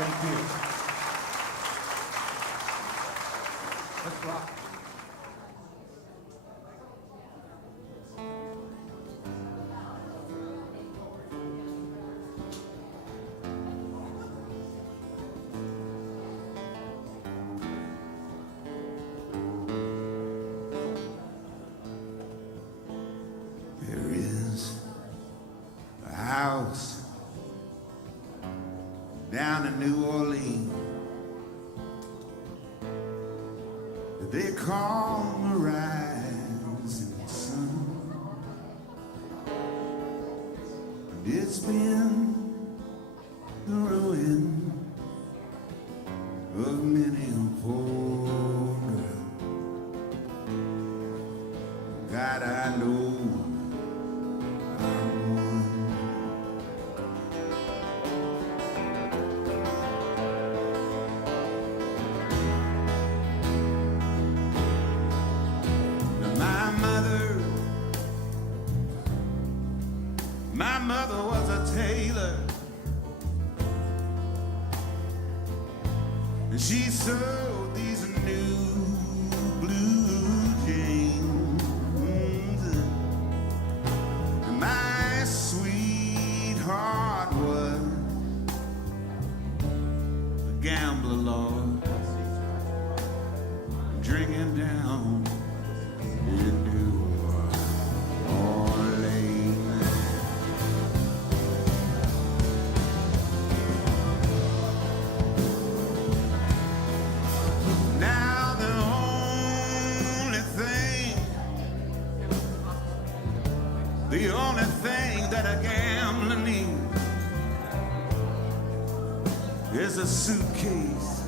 Thank you. Let's rock. There is a house down in New Orleans that they call the rising sun. And it's been the ruin of many a poor girl. God, I know I'm one. Now my mother was a tailor, and she sewed these new blue jeans. And my sweetheart was a gambler, Lord, drinking down in New Orleans. Now the only thing that a gambler needs is a suitcase.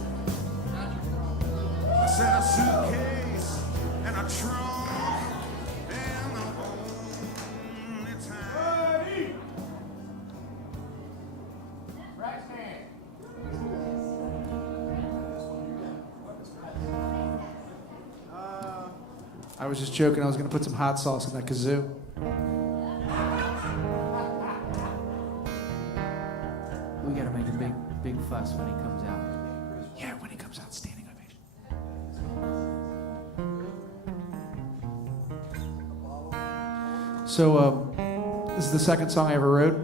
I said a suitcase and a trunk, and the only time. I was just joking. I was going to put some hot sauce in that kazoo. We gotta make a big fuss when he comes out. Yeah, when he comes out, standing ovation. So, this is the second song I ever wrote.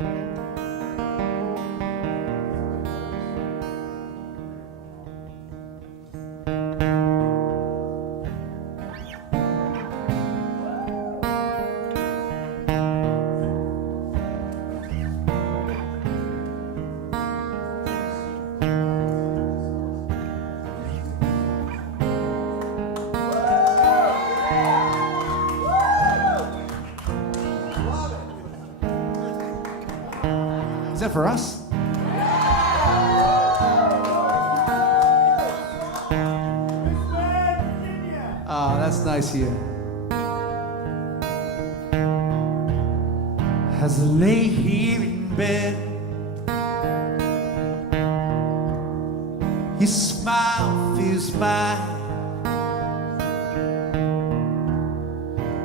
Is that for us? Oh, that's nice of you. As I lay here in bed, your smile fills mine,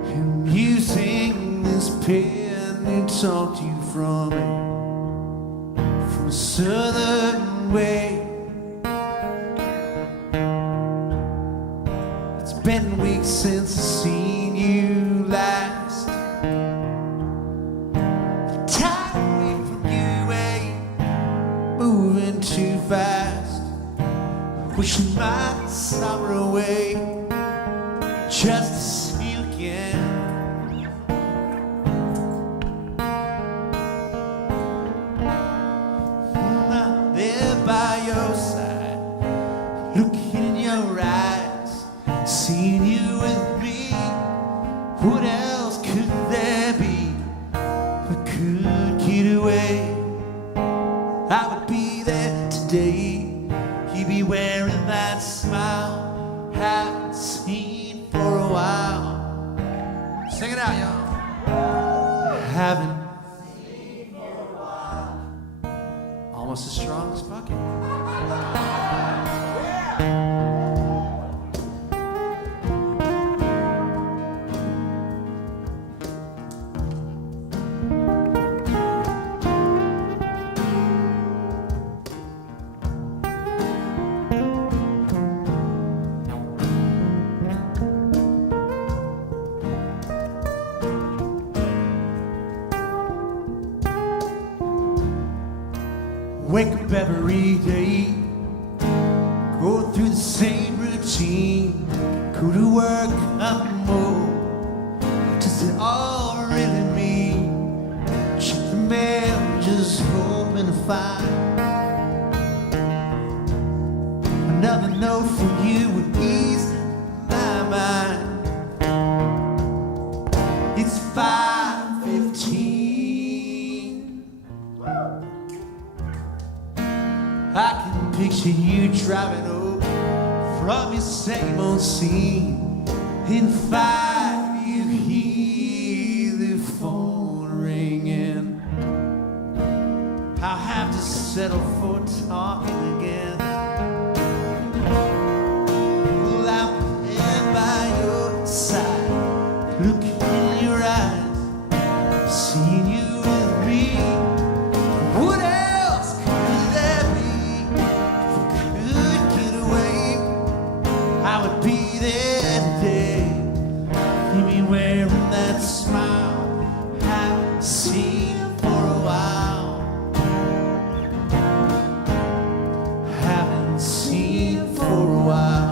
and using this pen to talk to you from a southern way. It's been weeks since I've seen you last. Time away from you ain't moving too fast. Wishing my summer away just to see you again. I'm there by your side, looking in your eyes, seeing you with me. What else could there be? If I could get away, I would be there today. You'd be wearing that smile haven't seen for a while. Sing it out, y'all. Haven't Almost as strong as fucking. Wake up every day, go through the same routine, go to work, come home. What does it all really mean? Check the mail, just hoping to find another note from you would ease my mind. It's 5:15. I can picture you driving over from your same old scene. In 5, you hear the phone ringing. I'll have to settle for talking again. Well, I'm here by your side, looking in your eyes, seeing you with me. What else could there be? If we could get away, I would be there today. You be wearing that smile I haven't seen for a while. Haven't seen for a while.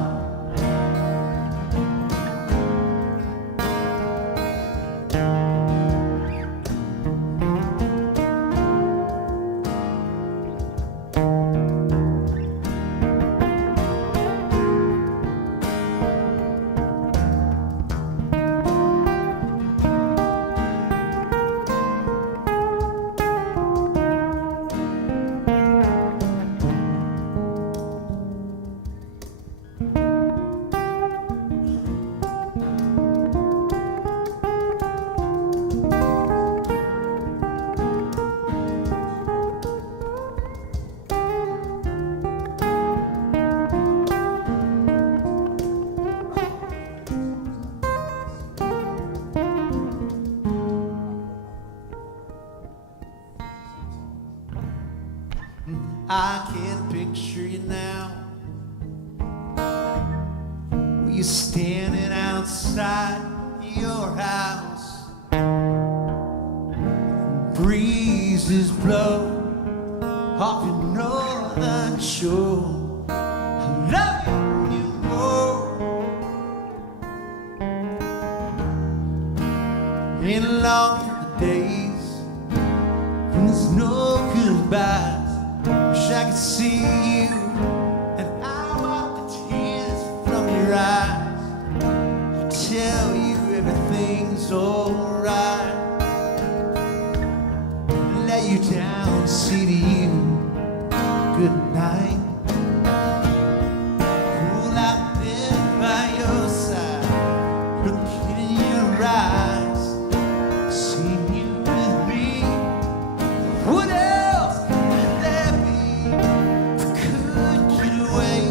I can picture you now. You're standing outside your house. Breezes blow off your northern shore. I love you more. Ain't long for the days when there's no goodbyes. Wish I could see you and I wipe the tears from your eyes. I tell you everything's alright. Let you down, say to you good night. Well, I've been by your side, looking in your eyes, seeing you with me. What else could there be? If I could get away,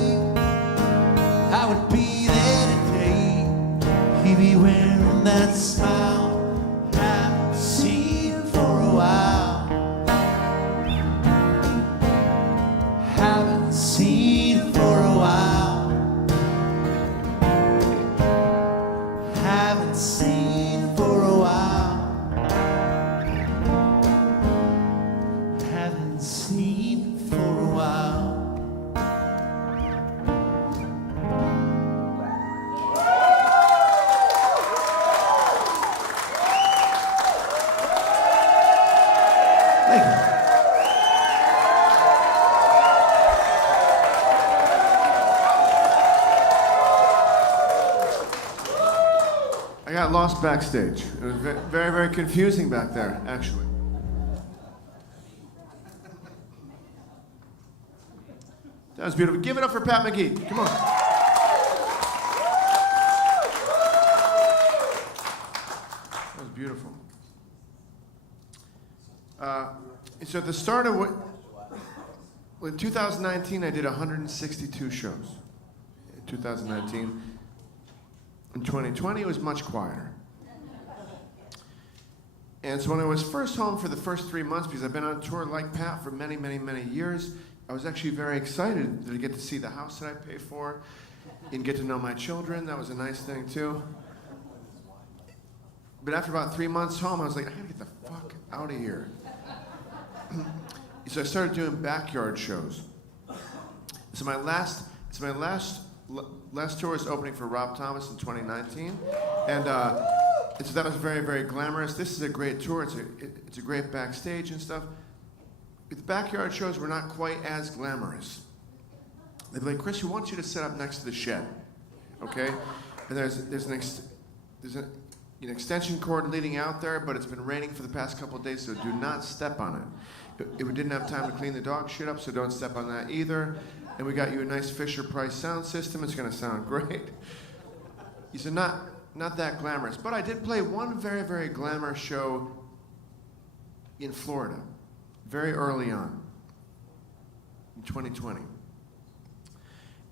I would be there today. He'd be wearing that smile I haven't seen for a while. Haven't seen for a while. Haven't seen for a while. Haven't seen for a while. Thank you. I got lost backstage. It was very, very confusing back there, actually. That was beautiful. Give it up for Pat McGee. Come on. That was beautiful. So at the start of in 2019, I did 162 shows. In 2019. In 2020, it was much quieter. And so when I was first home for the first 3 months, because I've been on tour like Pat for many, many, many years, I was actually very excited to get to see the house that I pay for and get to know my children. That was a nice thing, too. But after about 3 months home, I was like, I gotta get the fuck out of here. So I started doing backyard shows. So my last tour is opening for Rob Thomas in 2019, and so that was very, very glamorous. This is a great tour. It's a great backstage and stuff. The backyard shows were not quite as glamorous. They'd be like, Chris, we want you to set up next to the shed, okay? And there's an extension cord leading out there, but it's been raining for the past couple of days, so do not step on it. We didn't have time to clean the dog shit up, so don't step on that either. And we got you a nice Fisher-Price sound system. It's going to sound great. He said, not that glamorous. But I did play one very, very glamorous show in Florida, very early on, in 2020.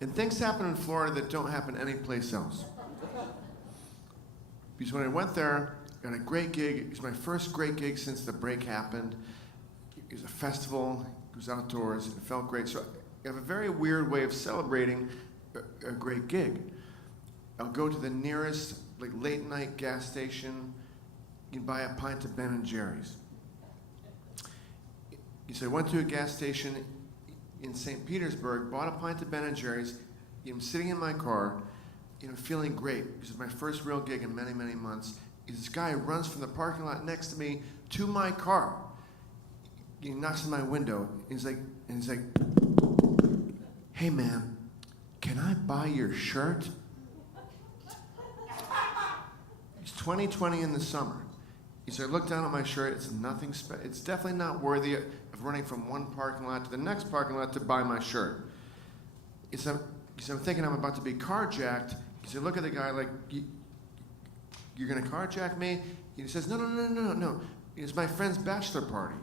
And things happen in Florida that don't happen anyplace else. Because when I went there, got a great gig. It was my first great gig since the break happened. It was a festival. It was outdoors. It felt great. So I have a very weird way of celebrating a great gig. I'll go to the nearest late night gas station. You can buy a pint of Ben & Jerry's. So I went to a gas station in St. Petersburg, bought a pint of Ben & Jerry's. I'm sitting in my car, feeling great because it's my first real gig in many, many months. This guy runs from the parking lot next to me to my car. He knocks on my window. He's like, "Hey man, can I buy your shirt?" It's 2020 in the summer. He said, "Look down at my shirt. It's nothing special. It's definitely not worthy of running from one parking lot to the next parking lot to buy my shirt." He said, "I'm thinking I'm about to be carjacked." He said, "Look at the guy like, you're gonna carjack me?" He says, No. It's my friend's bachelor party.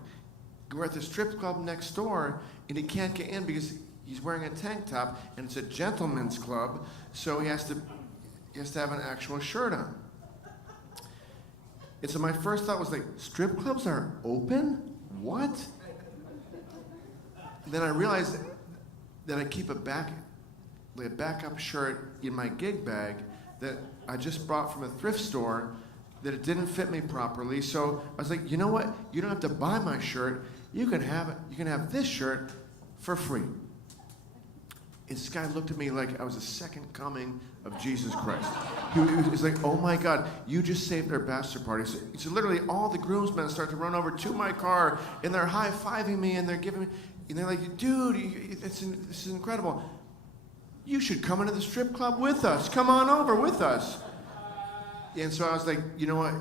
We're at the strip club next door, and he can't get in because he's wearing a tank top, and it's a gentleman's club, so he has to have an actual shirt on. And so my first thought was strip clubs are open? What? Then I realized that I keep a backup shirt in my gig bag that I just bought from a thrift store that it didn't fit me properly. So I was like, you know what? You don't have to buy my shirt. You can have it. You can have this shirt for free. And this guy looked at me like I was the second coming of Jesus Christ. He was like, "Oh my God, you just saved our bachelor party." So literally all the groomsmen start to run over to my car and they're high-fiving me and they're giving me, and they're like, "Dude, this is incredible. You should come into the strip club with us. Come on over with us." And so I was like, you know what?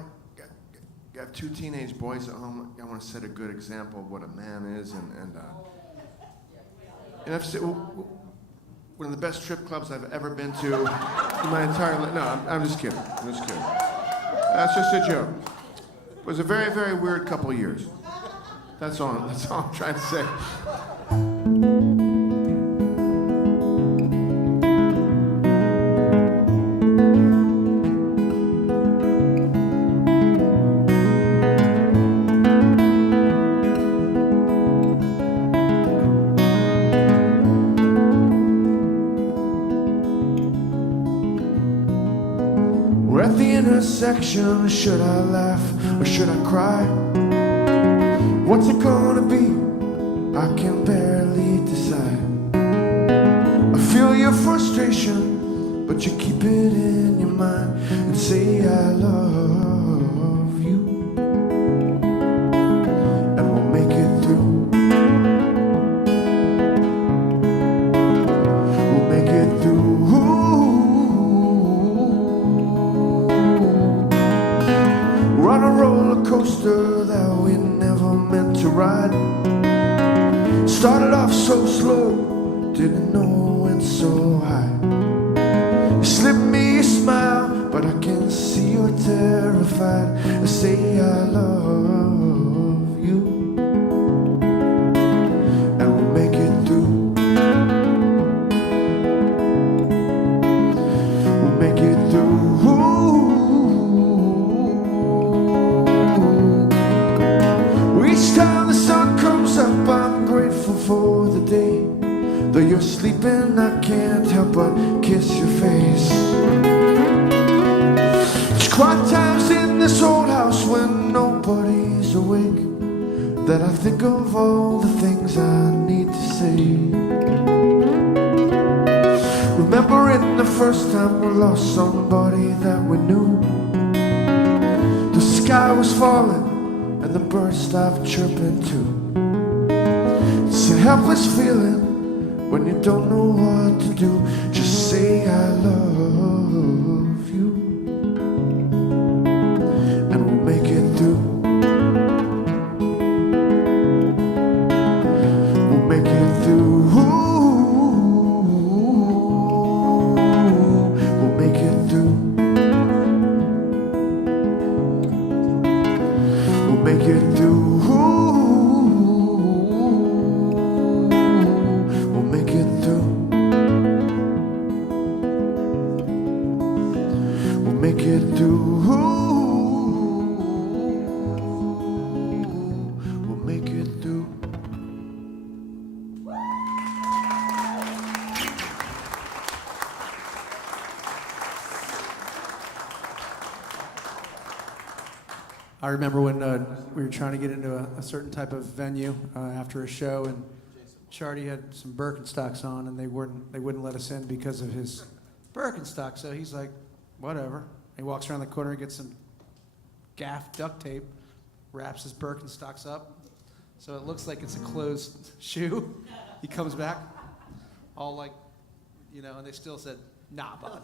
I have two teenage boys at home. I want to set a good example of what a man is. And I've said, one of the best strip clubs I've ever been to in my entire life. No, I'm just kidding. That's just a joke. It was a very, very weird couple of years. That's all I'm trying to say. We're at the intersection. Should I laugh or should I cry? What's it gonna be? I can barely decide. I feel your frustration, but you keep it in your mind and say I love you, and we'll make it through. We'll make it through. We're on a roller coaster that we never meant to ride. Started off so slow, didn't know went so high. You slipped me a smile, but I can see you're terrified. I say I love you, and we'll make it through. We'll make it through. Each time the sun comes up, I'm grateful for the day. Though you're sleeping, I can't help but kiss your face. There's quiet times in this old house when nobody's awake. that I think of all the things I need to say. Remembering the first time we lost somebody that we knew. The sky was falling and the birds stopped chirping too. It's a helpless feeling when you don't know what to do. Just say I love you and we'll make it through. We'll make it through. We'll make it through. We'll make it through. We'll make it through. We'll make it through. We'll make it through. I remember when we were trying to get into a certain type of venue after a show, and Charlie had some Birkenstocks on, and they wouldn't let us in because of his Birkenstocks. So he's like, whatever. He walks around the corner and gets some gaff duct tape, wraps his Birkenstocks up, so it looks like it's a closed shoe. He comes back, all like, and they still said, nah, bud.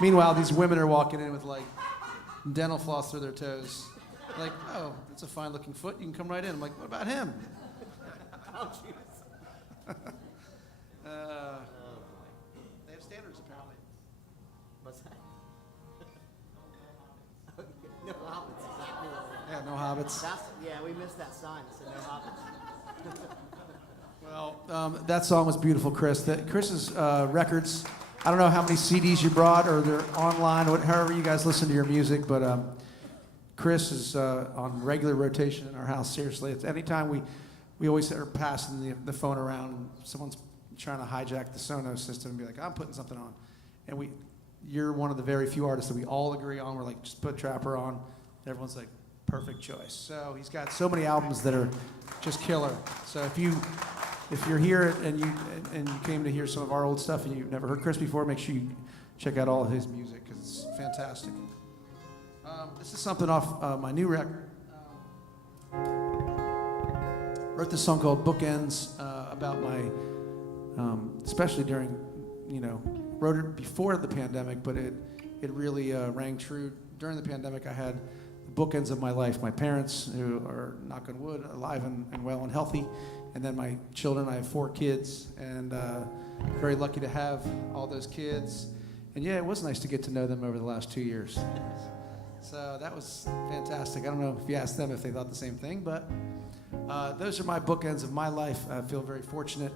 Meanwhile, these women are walking in with like dental floss through their toes. Like, oh, that's a fine-looking foot. You can come right in. I'm like, what about him? They have standards, apparently. What's that? No hobbits. Exactly. Yeah, no hobbits. Yeah, we missed that sign. It said no hobbits. Well, that song was beautiful, Chris. Chris's records, I don't know how many CDs you brought or they're online, however you guys listen to your music, but Chris is on regular rotation in our house. Seriously, it's anytime we always are passing the phone around and someone's trying to hijack the Sonos system and be like, I'm putting something on. And you're one of the very few artists that we all agree on. We're like, just put Trapper on. And everyone's like, perfect choice. So he's got so many albums that are just killer. So if you're here and you came to hear some of our old stuff and you've never heard Chris before, make sure you check out all of his music because it's fantastic. This is something off my new record. Wrote this song called Bookends about my, especially during, wrote it before the pandemic, but it really rang true. During the pandemic, I had the bookends of my life. My parents, who are, knock on wood, alive and well and healthy, and then my children. I have 4 kids, and very lucky to have all those kids. And yeah, it was nice to get to know them over the last 2 years. So that was fantastic. I don't know if you asked them if they thought the same thing, but those are my bookends of my life. I feel very fortunate,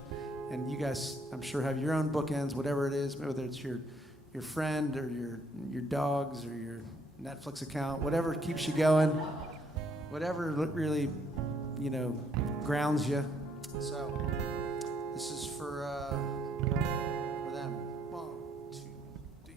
and you guys, I'm sure, have your own bookends, whatever it is, whether it's your friend or your dogs or your Netflix account, whatever keeps you going, whatever really, grounds you. So this is for them. 1, 2, 3.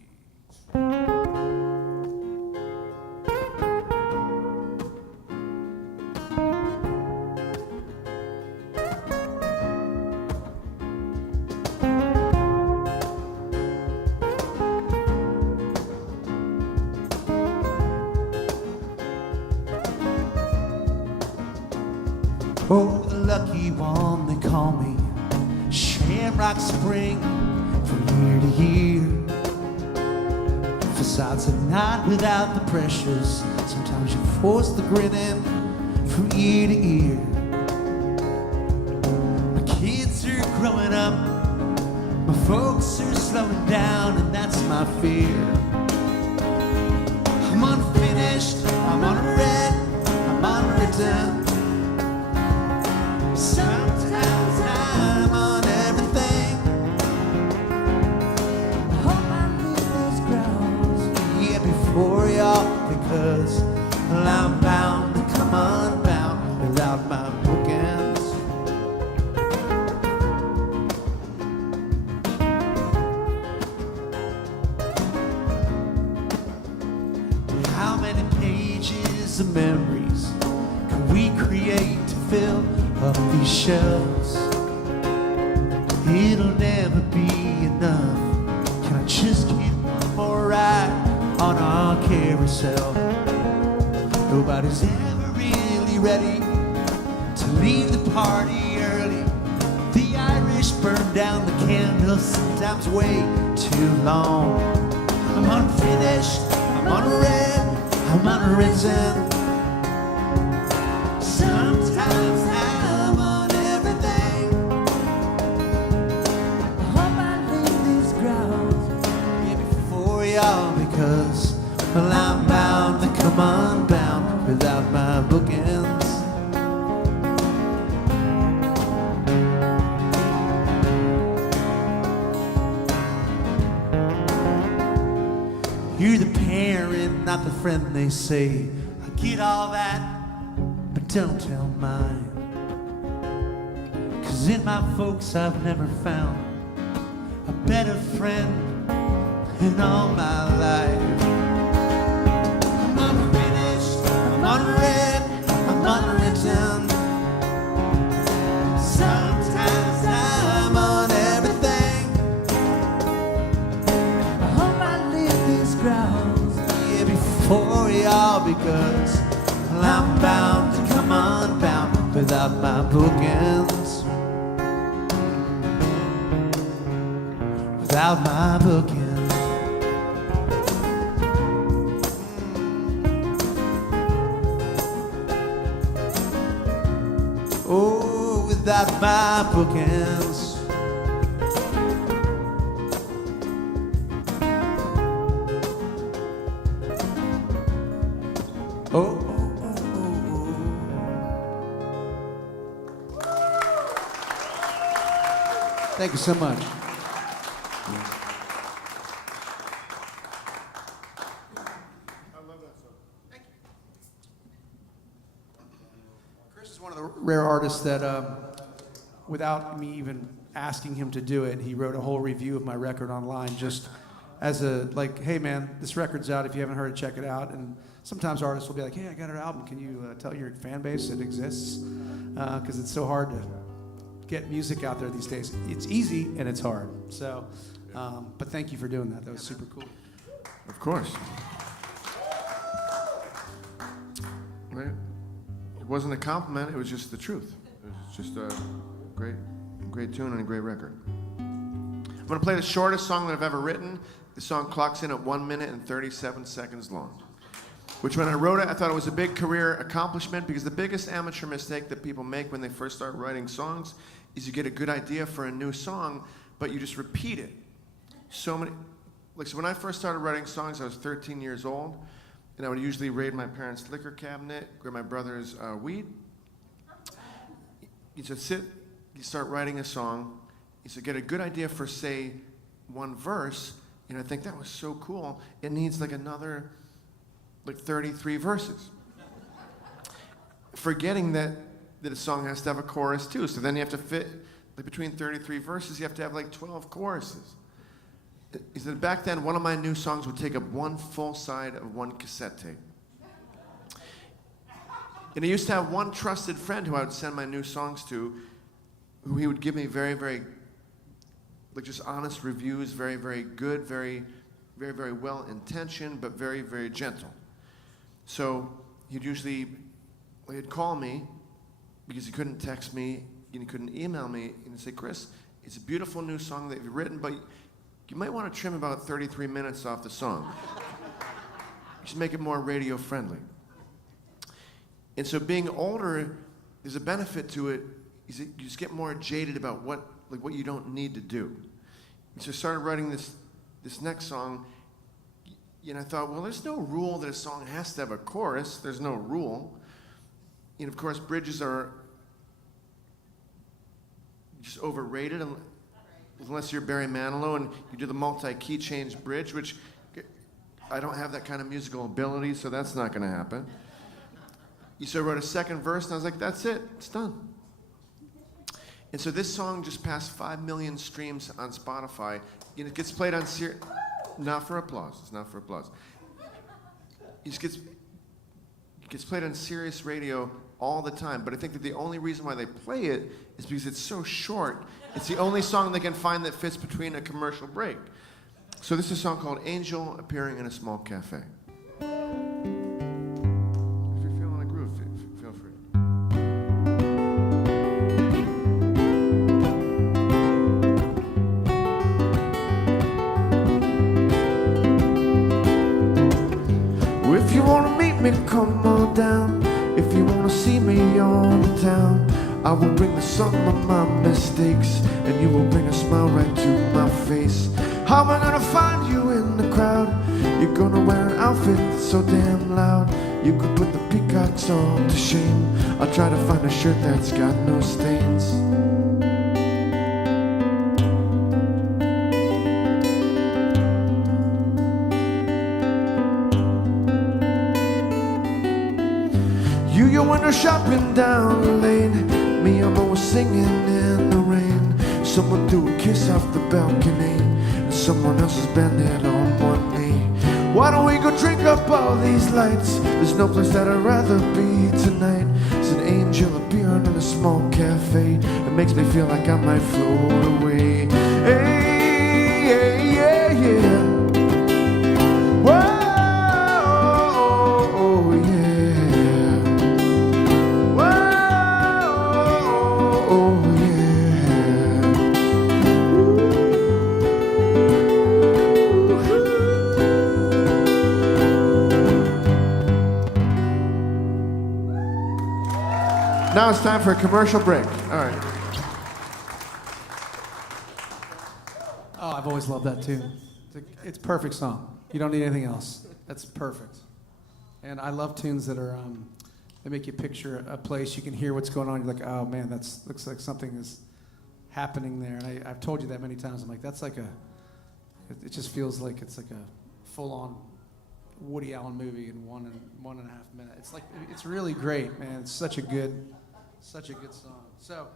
Oh, the lucky one, they call me Shamrock Spring from year to year. Facades are not without the pressures. Sometimes you force the grin in from ear to ear. My kids are growing up, my folks are slowing down, and that's my fear. I'm unfinished, I'm unread, I'm unwritten. Sometimes I'm on everything. I hope I leave those grounds before y'all, because I'm bound to come unbound without my bookends. How many pages of memories can we create to fill up these shelves. It'll never be enough. Can I just get one more ride on our carousel? Nobody's ever really ready to leave the party early. The Irish burn down the candles sometimes way too long. I'm unfinished, I'm unread, I'm unwritten. Sometimes I'm on everything. I hope I leave these grounds here before y'all, because, well, I'm bound to come unbound without my bookends. You're the parent, not the friend, they say. I get all that, but don't tell mine. 'Cause in my folks I've never found a better friend in all my life. I'm unfinished, I'm unread, I'm unwritten. Sometimes I'm on everything. I hope I leave these grounds here before y'all, because, well, I'm bound to come unbound without my bookends. Without my bookends. Oh, without my bookends. Oh, oh, oh, oh, oh. Thank you so much. Chris is one of the rare artists that, without me even asking him to do it, he wrote a whole review of my record online, just as a, like, hey man, this record's out. If you haven't heard it, check it out. And sometimes artists will be like, hey, I got an album. Can you tell your fan base it exists? Because it's so hard to get music out there these days. It's easy and it's hard. So, but thank you for doing that. That was super cool. Of course. Right? It wasn't a compliment, it was just the truth. It was just a great tune and a great record. I'm going to play the shortest song that I've ever written. The song clocks in at 1 minute and 37 seconds long. Which, when I wrote it, I thought it was a big career accomplishment, because the biggest amateur mistake that people make when they first start writing songs is you get a good idea for a new song, but you just repeat it. So when I first started writing songs, I was 13 years old, and I would usually raid my parents' liquor cabinet, grab my brother's weed. You just sit, you start writing a song, you should get a good idea for, say, one verse, and I think that was so cool, it needs like another, like 33 verses. Forgetting that a song has to have a chorus too, so then you have to fit, like between 33 verses, you have to have like 12 choruses. He said back then, one of my new songs would take up one full side of one cassette tape. And I used to have one trusted friend who I would send my new songs to, who he would give me very, very, like just honest reviews, very, very good, very, very, very well-intentioned, but very, very gentle. So he'd call me, because he couldn't text me, and he couldn't email me, and he'd say, Chris, it's a beautiful new song that you've written, but you might want to trim about 33 minutes off the song. You should make it more radio friendly. And so being older, there's a benefit to it, is that you just get more jaded about what you don't need to do. And so I started writing this next song, and I thought, well, there's no rule that a song has to have a chorus. There's no rule. And of course, bridges are just overrated, unless you're Barry Manilow and you do the multi-key change bridge, which I don't have that kind of musical ability, so that's not going to happen. So I wrote a second verse, and I was like, that's it. It's done. And so this song just passed 5 million streams on Spotify. It gets played on not for applause. It's not for applause. It just It gets played on Sirius Radio all the time, but I think that the only reason why they play it is because it's so short. It's the only song they can find that fits between a commercial break. So this is a song called Angel Appearing in a Small Cafe. If you're feeling a groove, feel free. If you wanna meet me, come on down. If you wanna see me on the town, I will bring the sum of my mistakes, and you will bring a smile right to my face. How am I gonna find you in the crowd? You're gonna wear an outfit that's so damn loud. You could put the peacocks on to shame. I'll try to find a shirt that's got no stains. You're window shopping down the lane. Me, I'm always singing in the rain. Someone threw a kiss off the balcony, and someone else is bending on one knee. Why don't we go drink up all these lights? There's no place that I'd rather be tonight. It's an angel appearing in a small cafe. It makes me feel like I might float away. Hey, yeah, yeah, yeah. Whoa. Now it's time for a commercial break. All right. Oh, I've always loved that tune. It's a perfect song. You don't need anything else. That's perfect. And I love tunes that are they make you picture a place. You can hear what's going on. You're like, oh man, that looks like something is happening there. And I've told you that many times. I'm like, that's like it just feels like it's like a full-on Woody Allen movie in one and a half minutes. It's like, it's really great, man. It's such a good song. So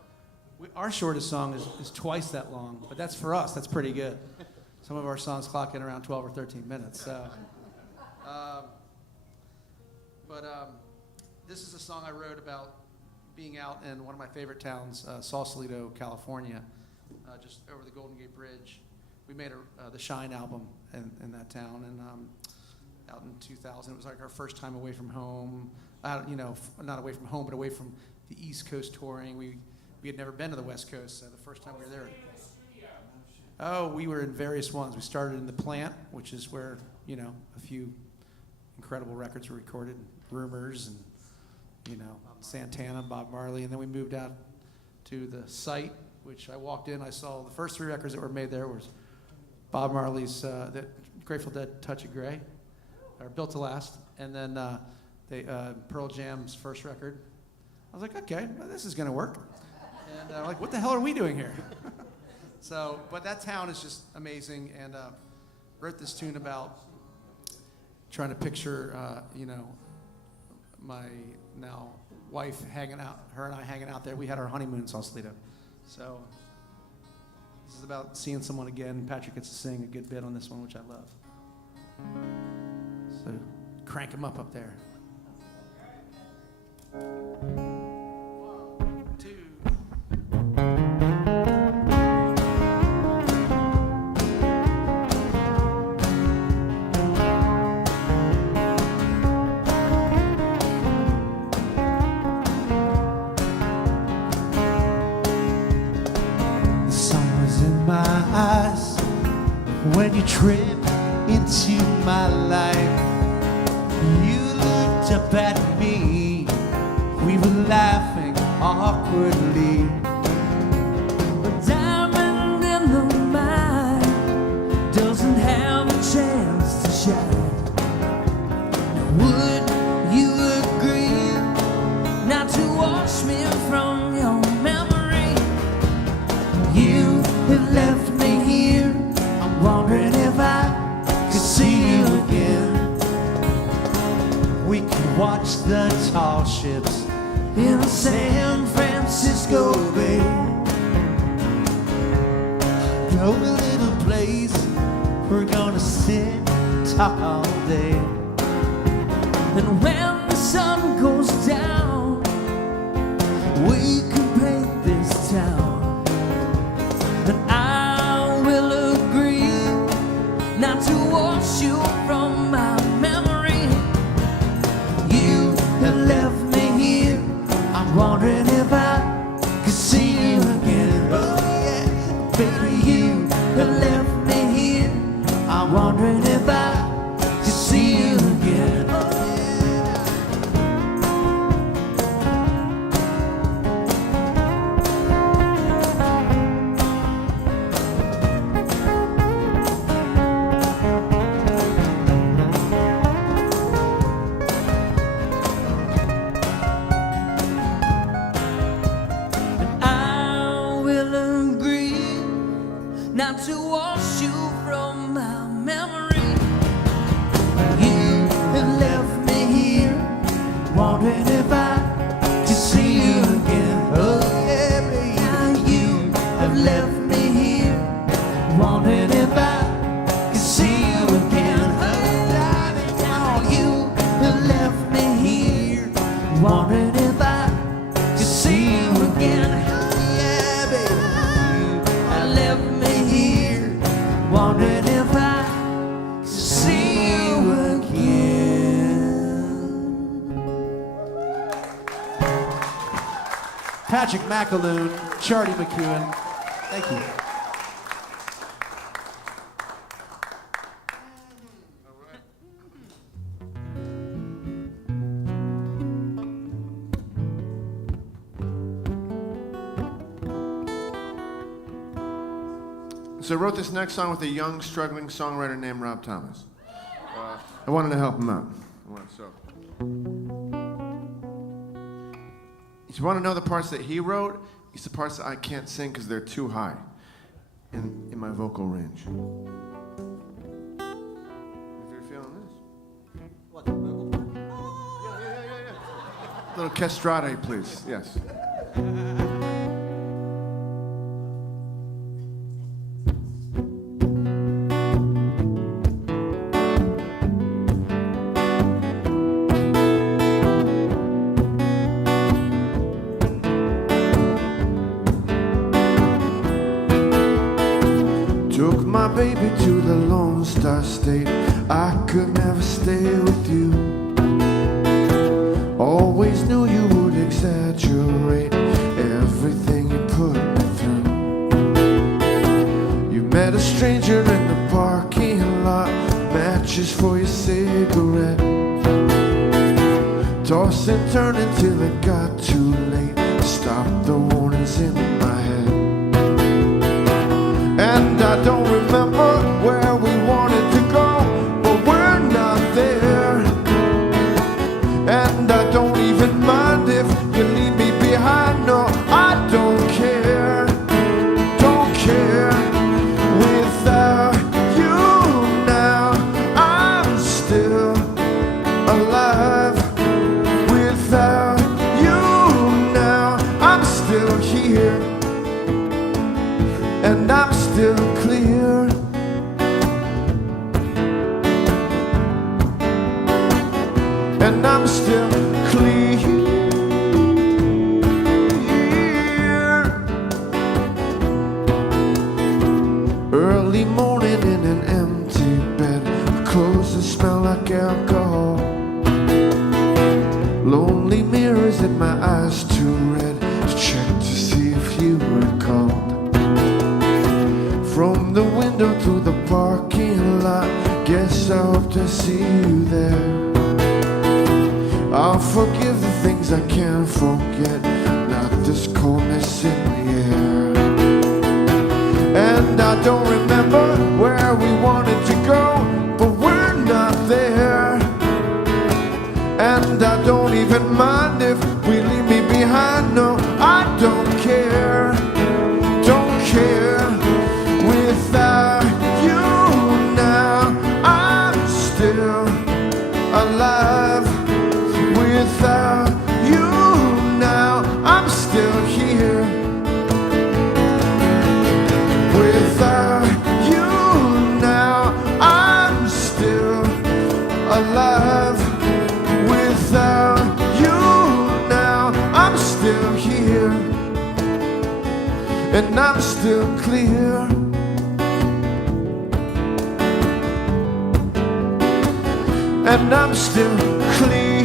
our shortest song is twice that long, but that's for us. That's pretty good. Some of our songs clock in around 12 or 13 minutes. So, this is a song I wrote about being out in one of my favorite towns, Sausalito, California, just over the Golden Gate Bridge. We made the Shine album in that town, and out in 2000. It was like our first time away from home. Not away from home, but away from the East Coast touring. We had never been to the West Coast, so the first time we were there. Oh, we were in various ones. We started in the Plant, which is where, a few incredible records were recorded, Rumors and, Santana, Bob Marley. And then we moved out to the Site, which I walked in. I saw the first 3 records that were made there was Bob Marley's that Grateful Dead Touch of Grey, or Built to Last, and then Pearl Jam's first record. I was like, okay, well, this is gonna work. And I'm like, what the hell are we doing here? So, but that town is just amazing, and wrote this tune about trying to picture, my now wife hanging out, her and I hanging out there. We had our honeymoon in Sausalito. So this is about seeing someone again. Patrick gets to sing a good bit on this one, which I love. So crank him up there. 1, 2. The sun was in my eyes when you tripped into my life. You looked up at me, we were laughing awkwardly. A diamond in the mine doesn't have a chance to shine. Now would you agree not to wash me from your memory? You have left me here, I'm wondering if I could see you again. We could watch the tall ships in San Francisco Bay. go a little place, we're gonna sit and talk all day. And when the sun goes down, we can paint this town. And I will agree not to wash you from my memory. You have left me here, I'm wondering if I could see you again. Oh yeah, baby, you have left me here, I'm wondering if I could see you again. Oh not to wash you from my memory. You have left me here, wondering if I could see you again. Oh yeah, baby, you have left me here, wondering if I could see you again. Oh, you have left me here, wondering if I could see you again. Wondering if I could see you again. Patrick McAloon, Charlie McEwen. Thank you. So I wrote this next song with a young, struggling songwriter named Rob Thomas. I wanted to help him out. If you want to know the parts that he wrote, it's the parts that I can't sing because they're too high in my vocal range. If you're feeling this. What, the vocal part? Yeah. Little castrati, please. Yes. Took my baby to the Lone Star State. I could never stay with you. Always knew you would exaggerate everything you put me through. You met a stranger in the parking lot, matches for your cigarette. Toss and turn until it got too late. Stop the warnings in my head. And I don't remember where we wanted to go, but we're not there. And I don't even mind if you leave me behind. No, I don't care. Don't care. Without you now, I'm still alive. Without you now, I'm still here. And I'm still clear. And I'm still clear. Early morning in an empty bed, clothes that smell like alcohol. Lonely mirrors in my eyes too red to check to see if you were called. From the window to the parking lot, guess I hope to see you there. I'll forgive the things I can't forget, not this coldness in the air. And I don't remember where we wanted to go, but we're not there. And I don't even mind if we leave me behind. No, I don't care. Don't care. Without you now, I'm still alive. Without you now, I'm still here. Without you now, I'm still alive. Without and I'm still clear. And I'm still clear.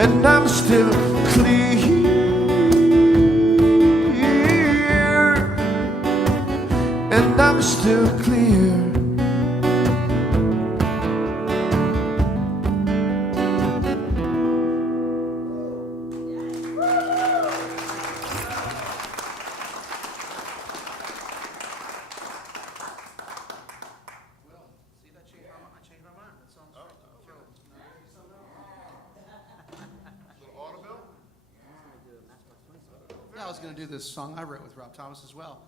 And I'm still clear. And I'm still clear. I was going to do this song I wrote with Rob Thomas as well.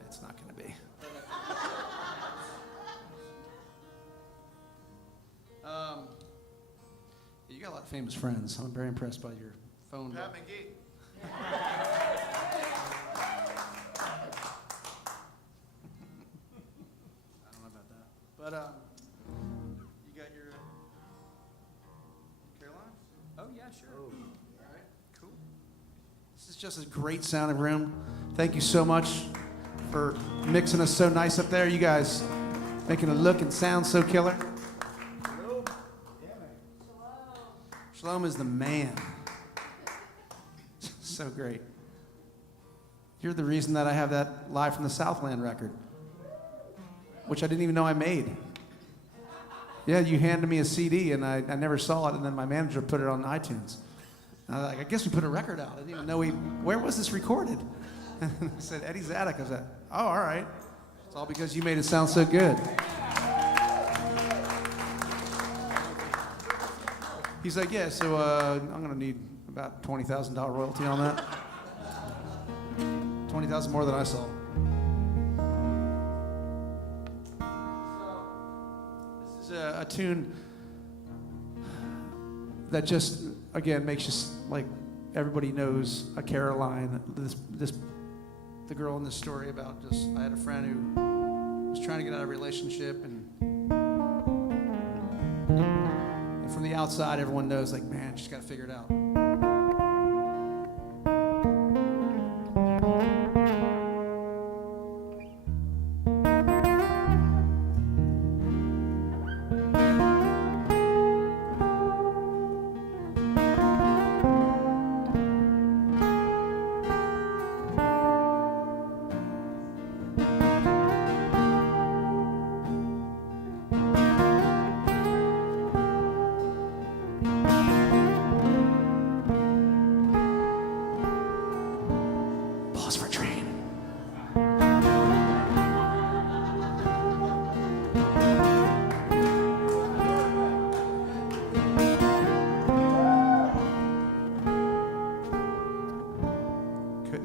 It's not going to be. You got a lot of famous friends. I'm very impressed by your phone. Pat McGee. I don't know about that. But you got your Caroline? Oh, yeah, sure. All right, cool. This is just a great sounding room. Thank you so much for mixing us so nice up there. You guys making it look and sound so killer. Shalom is the man. So great. You're the reason that I have that Live from the Southland record, which I didn't even know I made. Yeah, you handed me a CD, and I never saw it, and then my manager put it on iTunes. And I was like, I guess we put a record out. I didn't even know where was this recorded? And I said, Eddie Zadok. I was like, oh, all right. It's all because you made it sound so good. He's like, yeah, so I'm going to need about $20,000 royalty on that. 20,000 more than I saw. This is a tune that just, again, makes you like everybody knows a Caroline. The girl in this story about just, I had a friend who was trying to get out of a relationship, and from the outside, everyone knows, like, man, she's got to figure it out.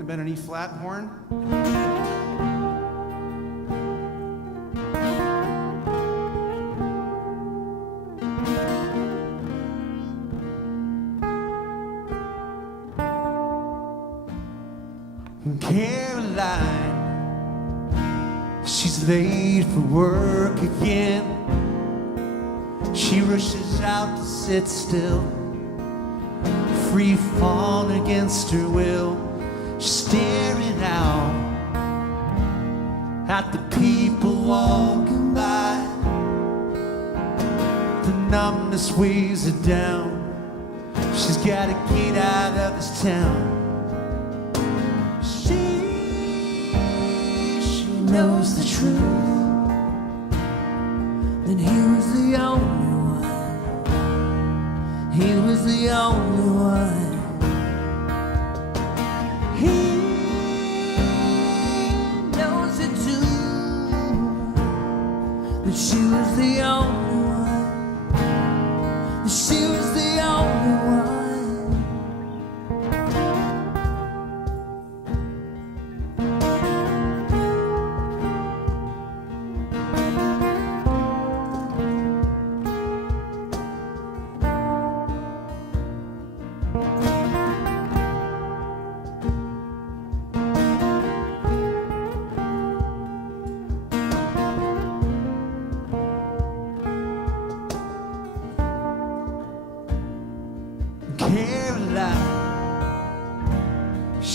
Been an E flat horn. Caroline, she's late for work again. She rushes out to sit still, free falling against her will. Staring out at the people walking by. The numbness weighs her down. She's gotta get out of this town. She knows the truth, Then he was the only one. He was the only one. He knows it too, that she was the only one, that she was the only one.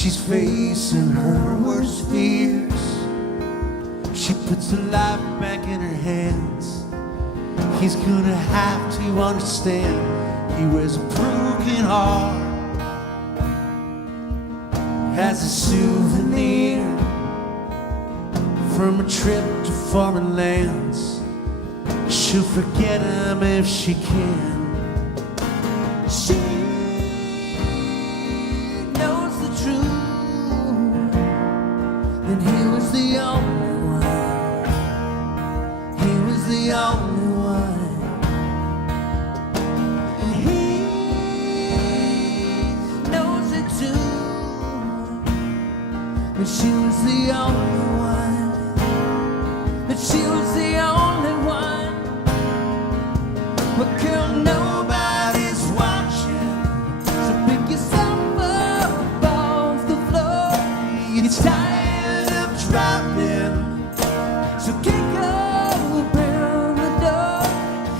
She's facing her worst fears. She puts the life back in her hands. He's gonna have to understand he wears a broken heart as a souvenir from a trip to foreign lands. She'll forget him if she can. She knows the truth, that he was the only one. He was the only one. And he knows it too, that she was the only one. That she was the only one. But girl, nobody's watching, so pick yourself up off the floor. You're tired of dropping, so kick open the door.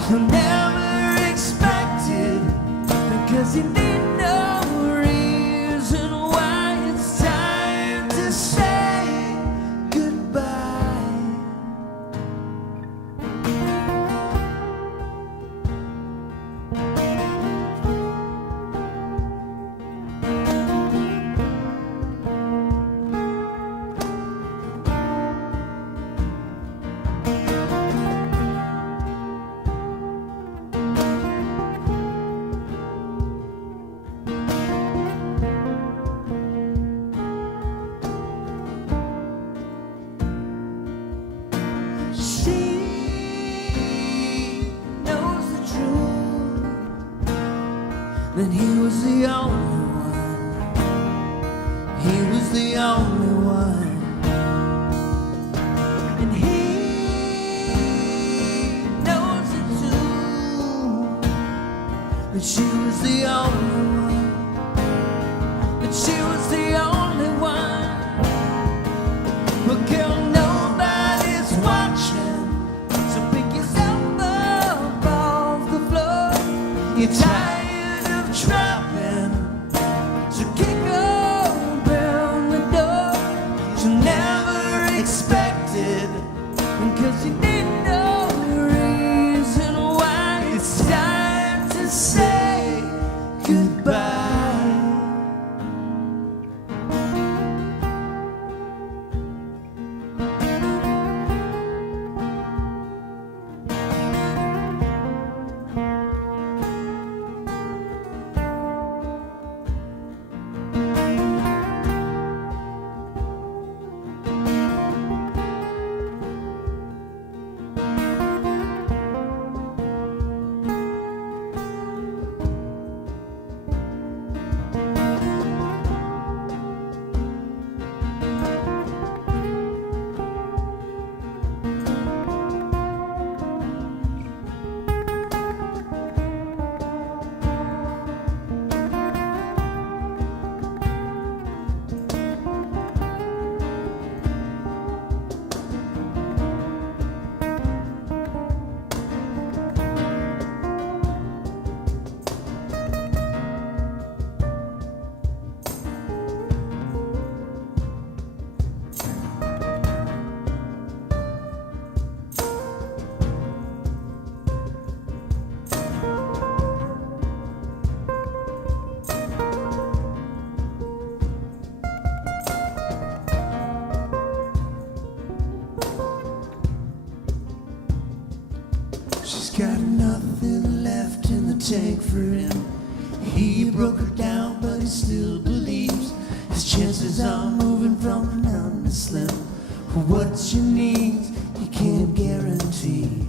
You'll never expect it, because you need no reason why. It's time to say goodbye. She knows the truth, that he was the only one. He was the only one. And he knows it too, that she was the only one. That she was the only one. But girl, nobody's watching, so pick yourself up off the floor. You're tired of trapping, so kick open the door. You'll never expect it, because you need no reason why. It's time to say goodbye. She's got nothing left in the tank for him. He broke her down, but he still believes his chances are moving from none to slim. What she needs, he can't guarantee.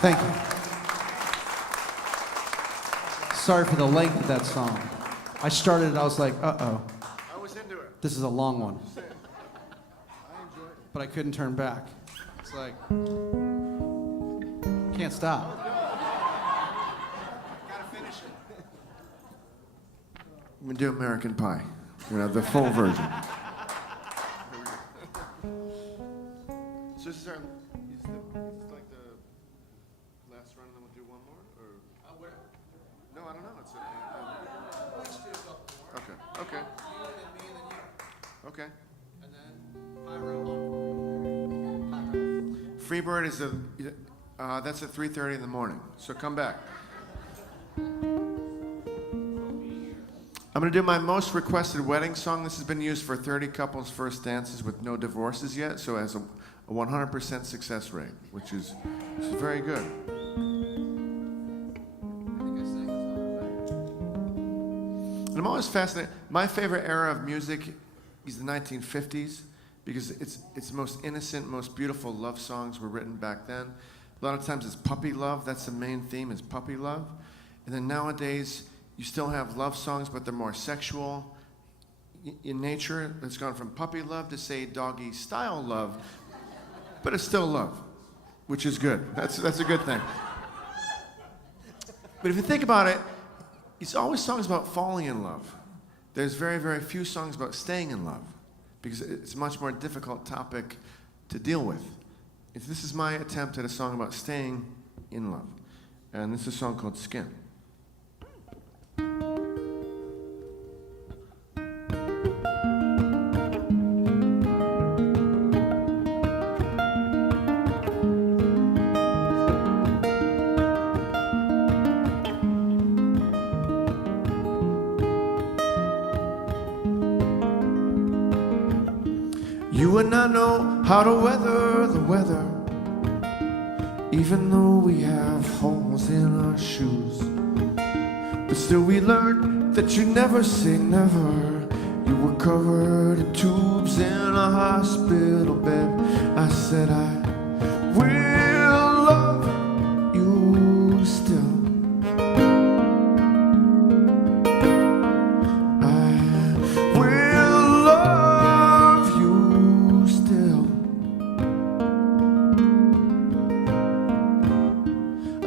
Thank you. Sorry for the length of that song. I started it, I was like, uh-oh. I was into it. This is a long one. But I couldn't turn back. It's like, can't stop. I'm gonna do American Pie. You know, the full version. So this is our, is like the last run, and then we'll do one more, or? Whatever. No, I don't know. It's Let's do a couple more. okay. Okay. You and then me and then you. Okay. And then Pyro. Freebird is that's at 3:30 in the morning. So come back. I'm going to do my most requested wedding song. This has been used for 30 couples' first dances with no divorces yet, so it has a 100% success rate, which is very good. I think I sang this one. And I'm always fascinated. My favorite era of music is the 1950s because it's the most innocent, most beautiful love songs were written back then. A lot of times it's puppy love. That's the main theme is puppy love. And then nowadays, you still have love songs, but they're more sexual in nature. It's gone from puppy love to, say, doggy style love, but it's still love, which is good. That's a good thing. But if you think about it, it's always songs about falling in love. There's very, very few songs about staying in love because it's a much more difficult topic to deal with. This is my attempt at a song about staying in love. And this is a song called Skin. You and I know how to weather the weather, even though we have holes in our shoes. But still we learned that you never say never. You were covered in tubes in a hospital bed. I said I will love you still.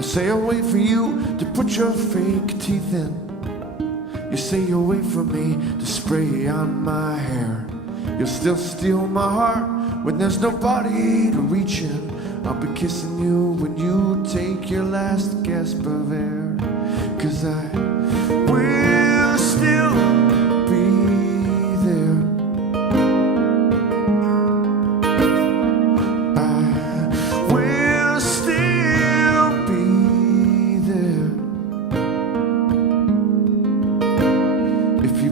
Say I'll wait for you to put your fake teeth in. You say you'll wait for me to spray on my hair. You'll still steal my heart when there's nobody to reach in. I'll be kissing you when you take your last gasp of air. 'Cause I will still be there.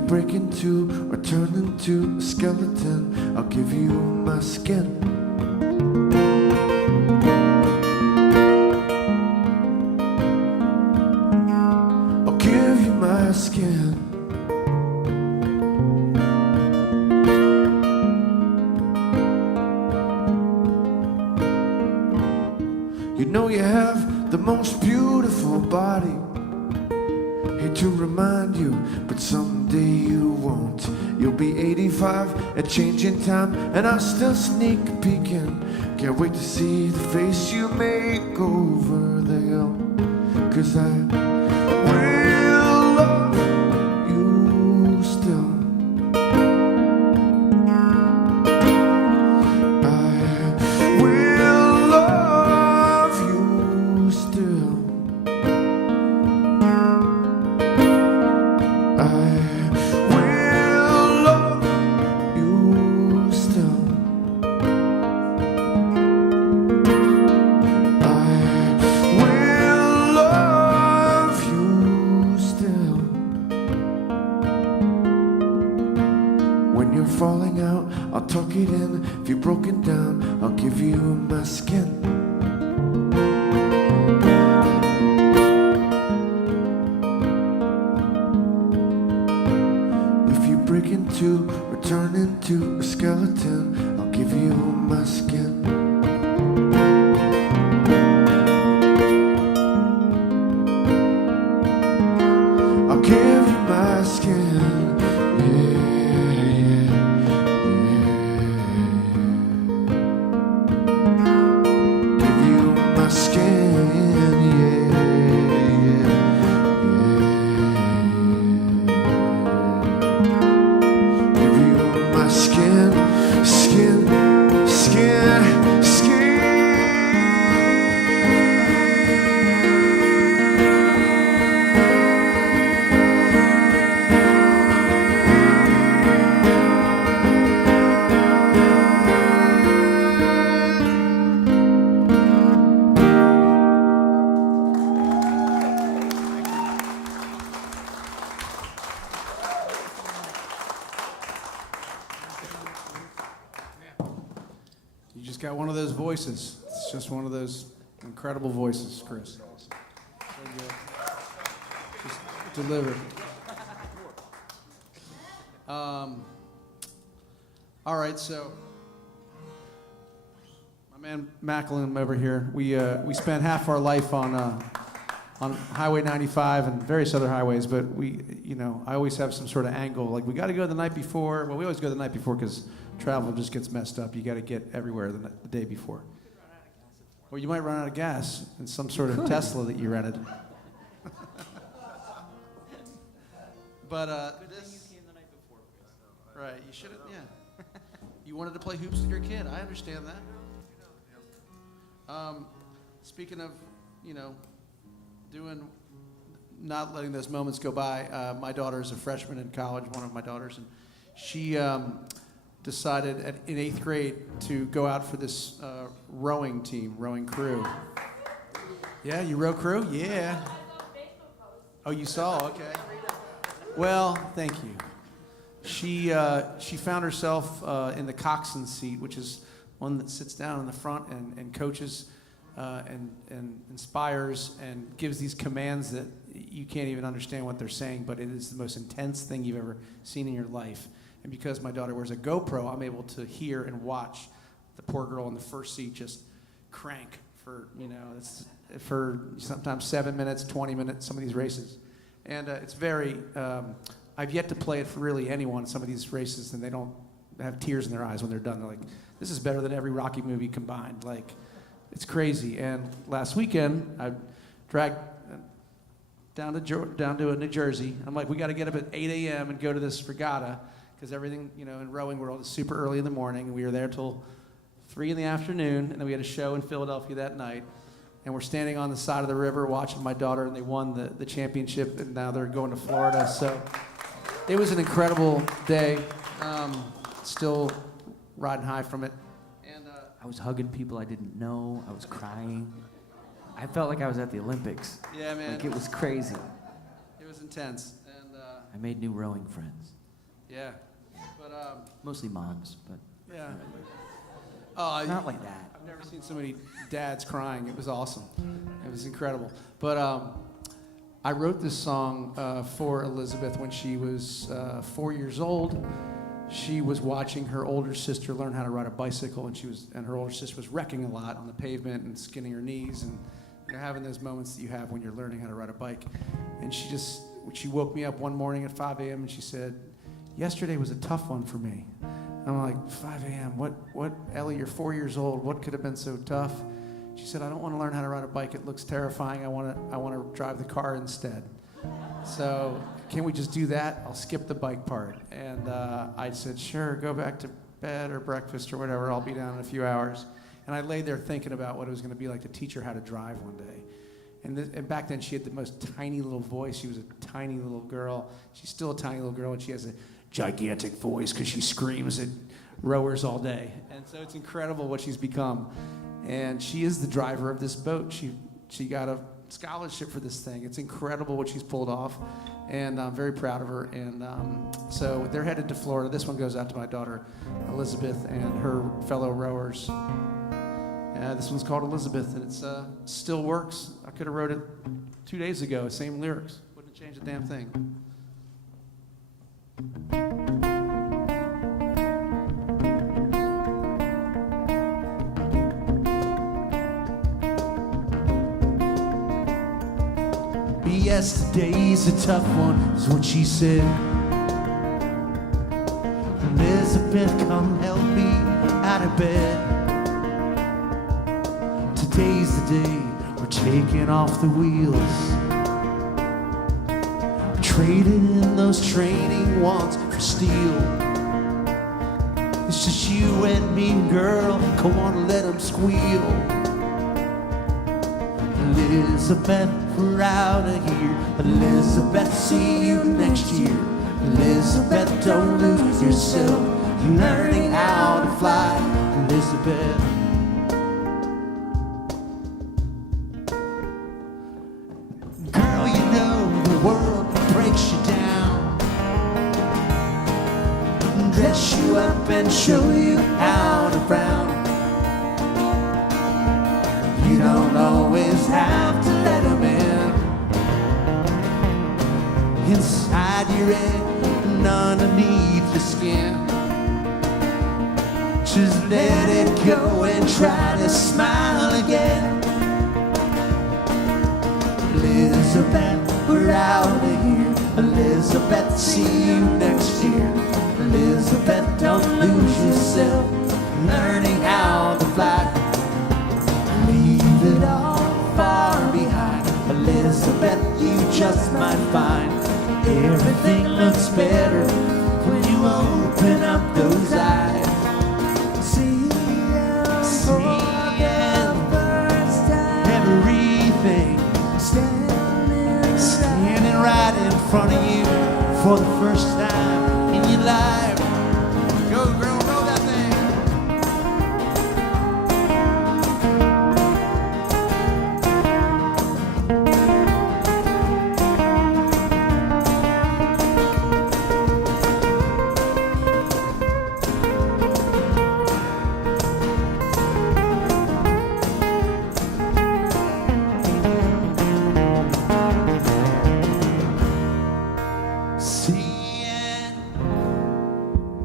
Break into or turn into a skeleton, I'll give you my skin. I'll give you my skin. You know you have the most beautiful body. Hate to remind you, but someday you won't. You'll be 85 at changing time, and I'll still sneak peeking. Can't wait to see the face you make over the hill. 'Cause I will love you still. I will love you still. Falling out, I'll tuck it in. If you're broken down, I'll give you my skin. If you break into or turn into a skeleton, I'll give you my skin. I'll give you my skin. just got one of those voices. It's just one of those incredible voices, Chris. So good. Just delivered. All right, so my man Macklin over here. We spent half our life on Highway 95 and various other highways, but I always have some sort of angle. Like, we got to go the night before. Well, we always go the night before because travel just gets messed up. You got to get everywhere the day before. Or you might run out of gas in some sort of Tesla that you rented. But this, right? You should have, yeah. You wanted to play hoops with your kid. I understand that. Speaking of, not letting those moments go by. My daughter is a freshman in college, one of my daughters, and she decided in 8th grade to go out for this rowing crew. Yeah, you row crew? Yeah. Oh, you saw? Okay. Well, thank you. She found herself in the coxswain seat, which is one that sits down in the front and coaches and inspires and gives these commands that you can't even understand what they're saying, but it is the most intense thing you've ever seen in your life. And because my daughter wears a GoPro, I'm able to hear and watch the poor girl in the first seat just crank for for sometimes 7 minutes, 20 minutes, some of these races. And it's very, I've yet to play it for really anyone in some of these races, and they don't have tears in their eyes when they're done. They're like, this is better than every Rocky movie combined. Like, it's crazy. And last weekend, I dragged down to New Jersey. I'm like, we got to get up at 8 a.m. and go to this regatta because everything, in rowing world is super early in the morning. And we were there till 3 in the afternoon, and then we had a show in Philadelphia that night. And we're standing on the side of the river watching my daughter, and they won the championship, and now they're going to Florida. So it was an incredible day. Still riding high from it. And I was hugging people I didn't know. I was crying. I felt like I was at the Olympics. Yeah, man. Like, it was crazy. It was intense. And I made new rowing friends. yeah. But Mostly moms, but yeah. Oh, not like that. I've never seen so many dads crying. It was awesome. It was incredible. But I wrote this song for Elizabeth when she was 4 years old. She was watching her older sister learn how to ride a bicycle, and her older sister was wrecking a lot on the pavement and skinning her knees, and having those moments that you have when you're learning how to ride a bike. And she woke me up one morning at 5 a.m. and she said, "Yesterday was a tough one for me." I'm like, 5 a.m., what, Ellie, you're 4 years old, what could have been so tough? She said, "I don't want to learn how to ride a bike, it looks terrifying, I want to drive the car instead. So can we just do that? I'll skip the bike part." And I said, "Sure, go back to bed or breakfast or whatever, I'll be down in a few hours." And I lay there thinking about what it was going to be like to teach her how to drive one day. And back then she had the most tiny little voice, she was a tiny little girl, she's still a tiny little girl, and she has a gigantic voice because she screams at rowers all day. And so it's incredible what she's become. And she is the driver of this boat. She got a scholarship for this thing. It's incredible what she's pulled off, and I'm very proud of her. And so they're headed to Florida. This one goes out to my daughter Elizabeth and her fellow rowers. This one's called Elizabeth, and it still works. I could have wrote it 2 days ago, same lyrics. Wouldn't have changed a damn thing. Yesterday's a tough one, is what she said. Elizabeth, come help me out of bed. Today's the day we're taking off the wheels, trading in those training wants for steel. It's just you and me, girl, come on, let them squeal. Elizabeth, we're out of here. Elizabeth, see you next year. Elizabeth, don't lose yourself. You're learning how to fly. Elizabeth. Girl, you know the world breaks you down, dress you up and show you how to frown. always have to let them in. Inside your head and underneath the skin. Just let it go and try to smile again. Elizabeth, we're out of here. Elizabeth, see you next year. Elizabeth, don't lose yourself learning how to fly. Leave it all far behind. Elizabeth, you just might find everything looks better when you open up those eyes. See everything standing right in front of you for the first time in your life. Go, girl, roll that thing.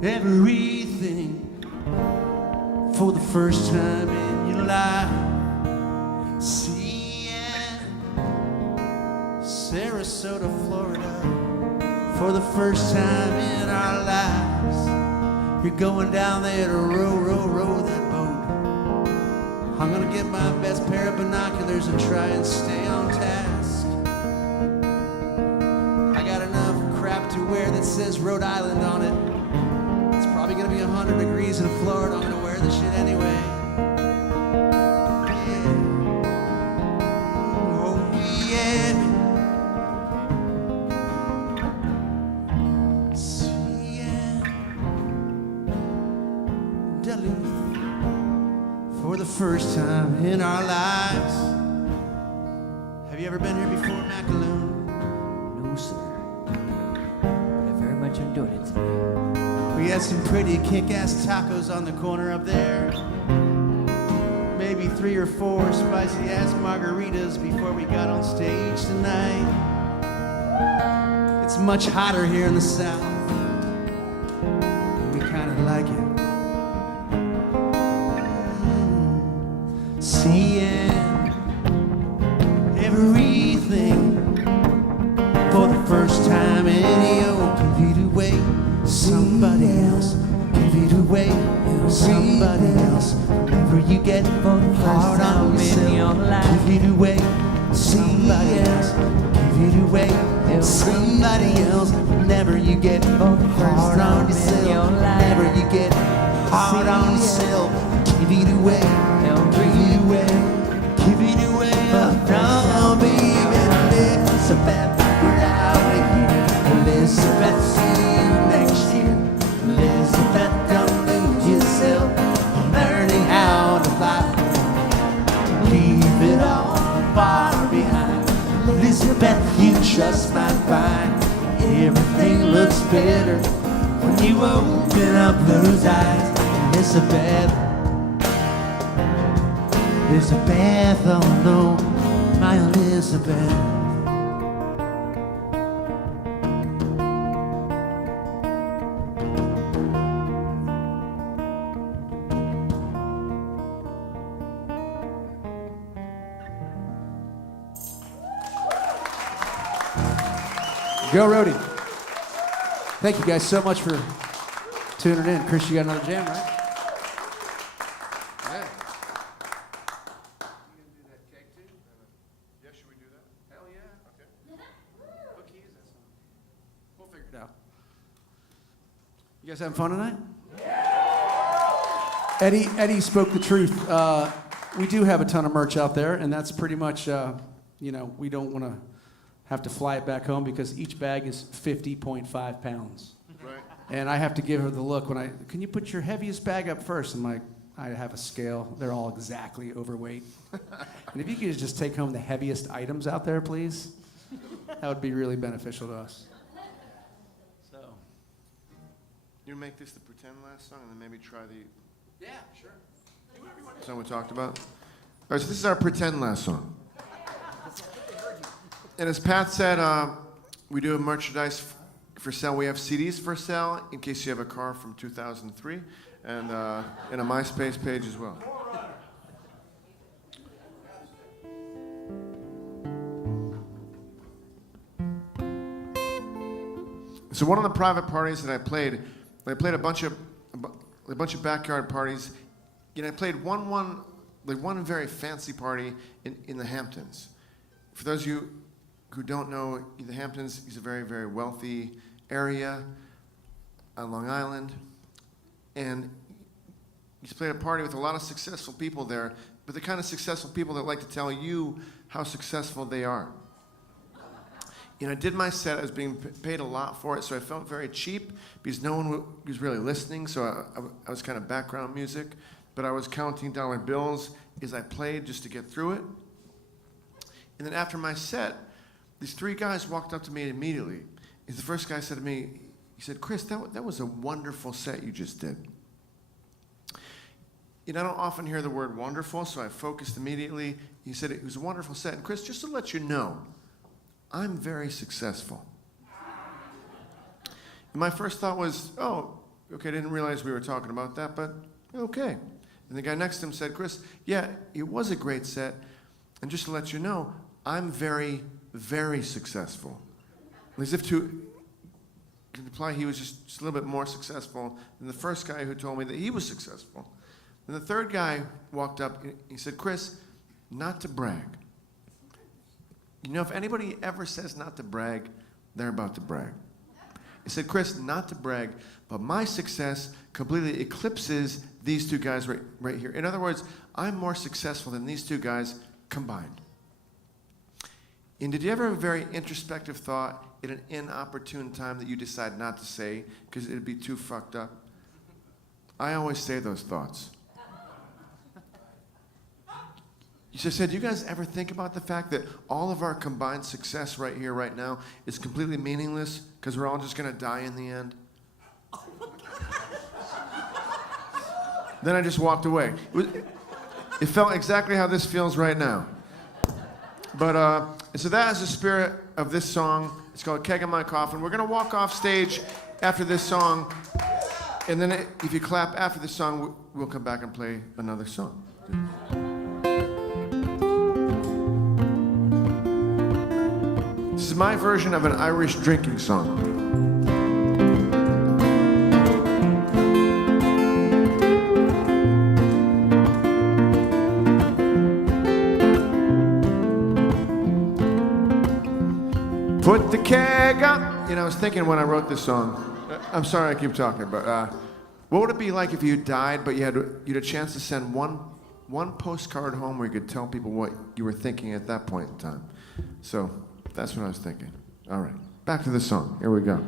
Everything for the first time in your life. Seeing Sarasota, Florida for the first time in our lives. You're going down there to row that boat. I'm gonna get my best pair of binoculars and try and stay on task. I got enough crap to wear that says Rhode Island on it. Probably gonna be 100 degrees in Florida. I'm gonna wear this shit anyway. Yeah. Oh yeah. Seeing Duluth for the first time in our lives. Have you ever been here before, Macaloon? No, sir. But I very much enjoyed it today. We had some pretty kick-ass tacos on the corner up there. Maybe 3 or 4 spicy-ass margaritas before we got on stage tonight. It's much hotter here in the South. We kind of like it. Seeing everything for the first time in your computer way. Somebody else, give it away. Somebody else, whenever you get hard on yourself, give it away. Somebody else, give it away. Somebody else, whenever you get hard on yourself, whenever you get hard on yourself, give it away. Give it away. Give it away. No, baby, Elizabeth, we're out of here. Elizabeth, see you next year. Elizabeth, don't lose yourself learning how to fly. Leave it all far behind. Elizabeth, you just might find everything looks better when you open up those eyes. Elizabeth, Elizabeth, oh no, my Elizabeth. Go Rody. Thank you guys so much for tuning in. Chris, you got another jam, right? Yeah. You gonna do that cake too? Yeah, should we do that? Hell yeah. Okay. What key is that song? We'll figure it out. You guys having fun tonight? Yeah. Eddie spoke the truth. We do have a ton of merch out there, and that's pretty much, we don't want to have to fly it back home because each bag is 50.5 pounds. Right. And I have to give her the look when can you put your heaviest bag up first? I'm like, I have a scale. They're all exactly overweight. And if you could just take home the heaviest items out there, please, that would be really beneficial to us. So. You make this the pretend last song and then maybe try the Yeah, sure. song we talked about? All right, so this is our pretend last song. And as Pat said, we do have merchandise for sale. We have CDs for sale in case you have a car from 2003, and a MySpace page as well. So one of the private parties that I played a bunch of backyard parties. You know, I played one very fancy party in the Hamptons. For those of you who don't know, the Hamptons is a very, very wealthy area on Long Island, and you played a party with a lot of successful people there, but the kind of successful people that like to tell you how successful they are. You know, I did my set. I was being paid a lot for it, so I felt very cheap because no one was really listening, so I was kind of background music, but I was counting dollar bills as I played just to get through it. And then after my set, these three guys walked up to me immediately. The first guy said to me, he said, "Chris, that was a wonderful set you just did." You know, I don't often hear the word wonderful, so I focused immediately. He said, "It was a wonderful set." And Chris, just to let you know, I'm very successful. And my first thought was, oh, okay, I didn't realize we were talking about that, but okay. And the guy next to him said, "Chris, yeah, it was a great set. And just to let you know, I'm very, very successful." As if to imply he was just a little bit more successful than the first guy who told me that he was successful. And the third guy walked up, and he said, "Chris, not to brag. You know, if anybody ever says not to brag, they're about to brag." He said, "Chris, not to brag, but my success completely eclipses these two guys right here. In other words, I'm more successful than these two guys combined." And did you ever have a very introspective thought at an inopportune time that you decide not to say because it'd be too fucked up? I always say those thoughts. You just said, "Do you guys ever think about the fact that all of our combined success right here, right now, is completely meaningless because we're all just going to die in the end?" Then I just walked away. It felt exactly how this feels right now. But so that is the spirit of this song. It's called "Keg in My Coffin." We're going to walk off stage after this song, and then if you clap after the song, we'll come back and play another song. This is my version of an Irish drinking song. Put the keg up. You know, I was thinking when I wrote this song, I'm sorry I keep talking, but what would it be like if you died, but you had a chance to send one postcard home where you could tell people what you were thinking at that point in time? So that's what I was thinking. All right, back to the song. Here we go.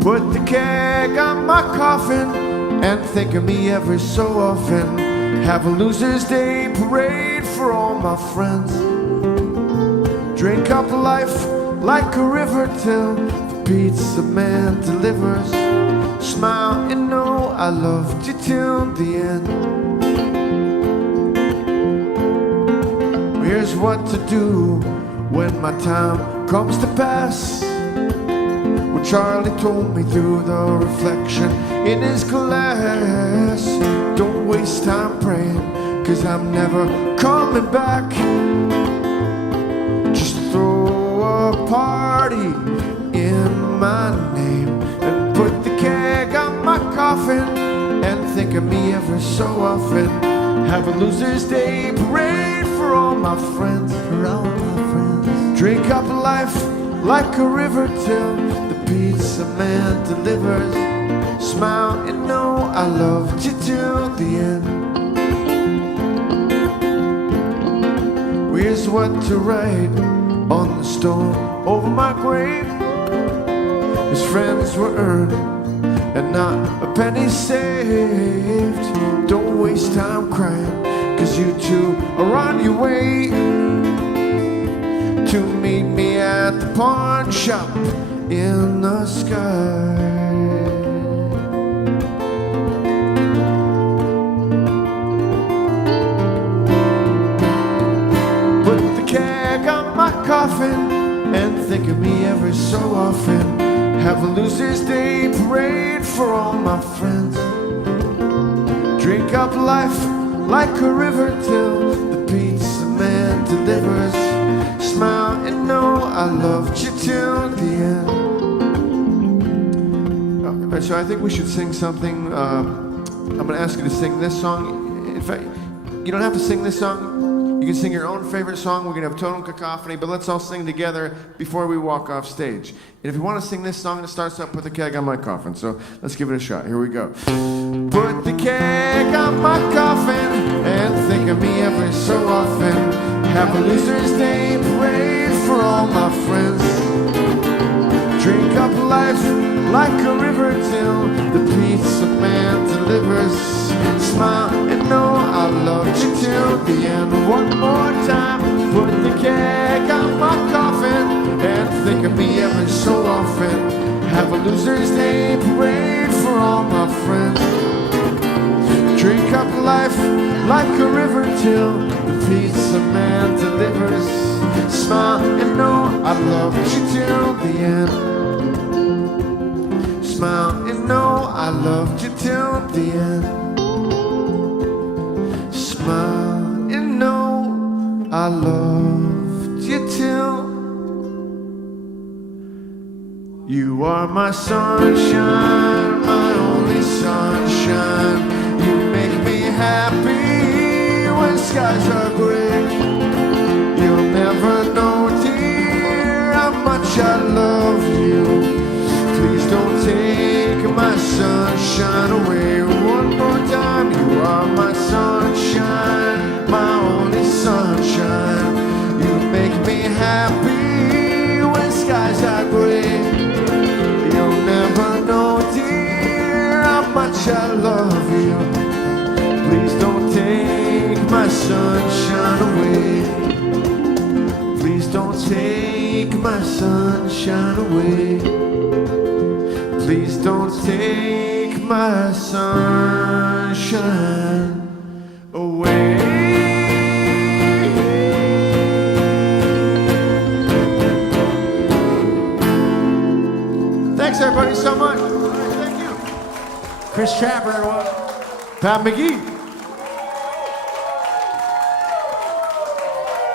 Put the keg on my coffin and think of me every so often. Have a loser's day parade for all my friends. Drink up life like a river till the pizza man delivers. Smile and know I loved you till the end. Here's what to do when my time comes to pass. Well, Charlie told me through the reflection in his glass, don't waste time praying, 'cause I'm never coming back. Just throw a party in my name and put the keg on my coffin and think of me every so often. Have a loser's day parade for all my friends. For all my friends. Drink up life like a river till the pizza man delivers. Smile and know I loved you till the end. Here's what to write on the stone over my grave. His friends were earned and not a penny saved. Don't waste time crying, 'cause you two are on your way to meet me at the pawn shop in the sky. Put the keg on my coffin and think of me every so often. Have a loser's day parade for all my friends. Drink up life like a river till the pizza man delivers. Smile and know I loved you till the end. So I think we should sing something. I'm going to ask you to sing this song. In fact, you don't have to sing this song. You can sing your own favorite song. We're going to have total cacophony, but let's all sing together before we walk off stage. And if you want to sing this song, it starts up with a keg on my coffin. So let's give it a shot. Here we go. Put the keg on my coffin and think of me every so often. Have a loser's day parade for all my friends. Drink up life like a river till the pizza man delivers. Smile and know I loved you till the end. One more time, put the keg on my coffin and think of me every so often. Have a loser's day parade for all my friends. Drink up life like a river till the pizza man delivers. Smile and know I loved you till the end. Smile and know I loved you till the end. Smile and know I loved you till. You are my sunshine, my only sunshine. You make me happy when skies are gray. You'll never know, dear, how much I love you. Please don't take my sunshine away. One more time, you are my sunshine, my only sunshine. You make me happy when skies are gray. You'll never know, dear, how much I love you. Please don't take my sunshine away. Please don't take my sunshine away. Please don't take my sunshine away. Thanks everybody so much. Thank you. Chris Trapper, everyone. Pat McGee.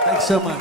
Thanks so much.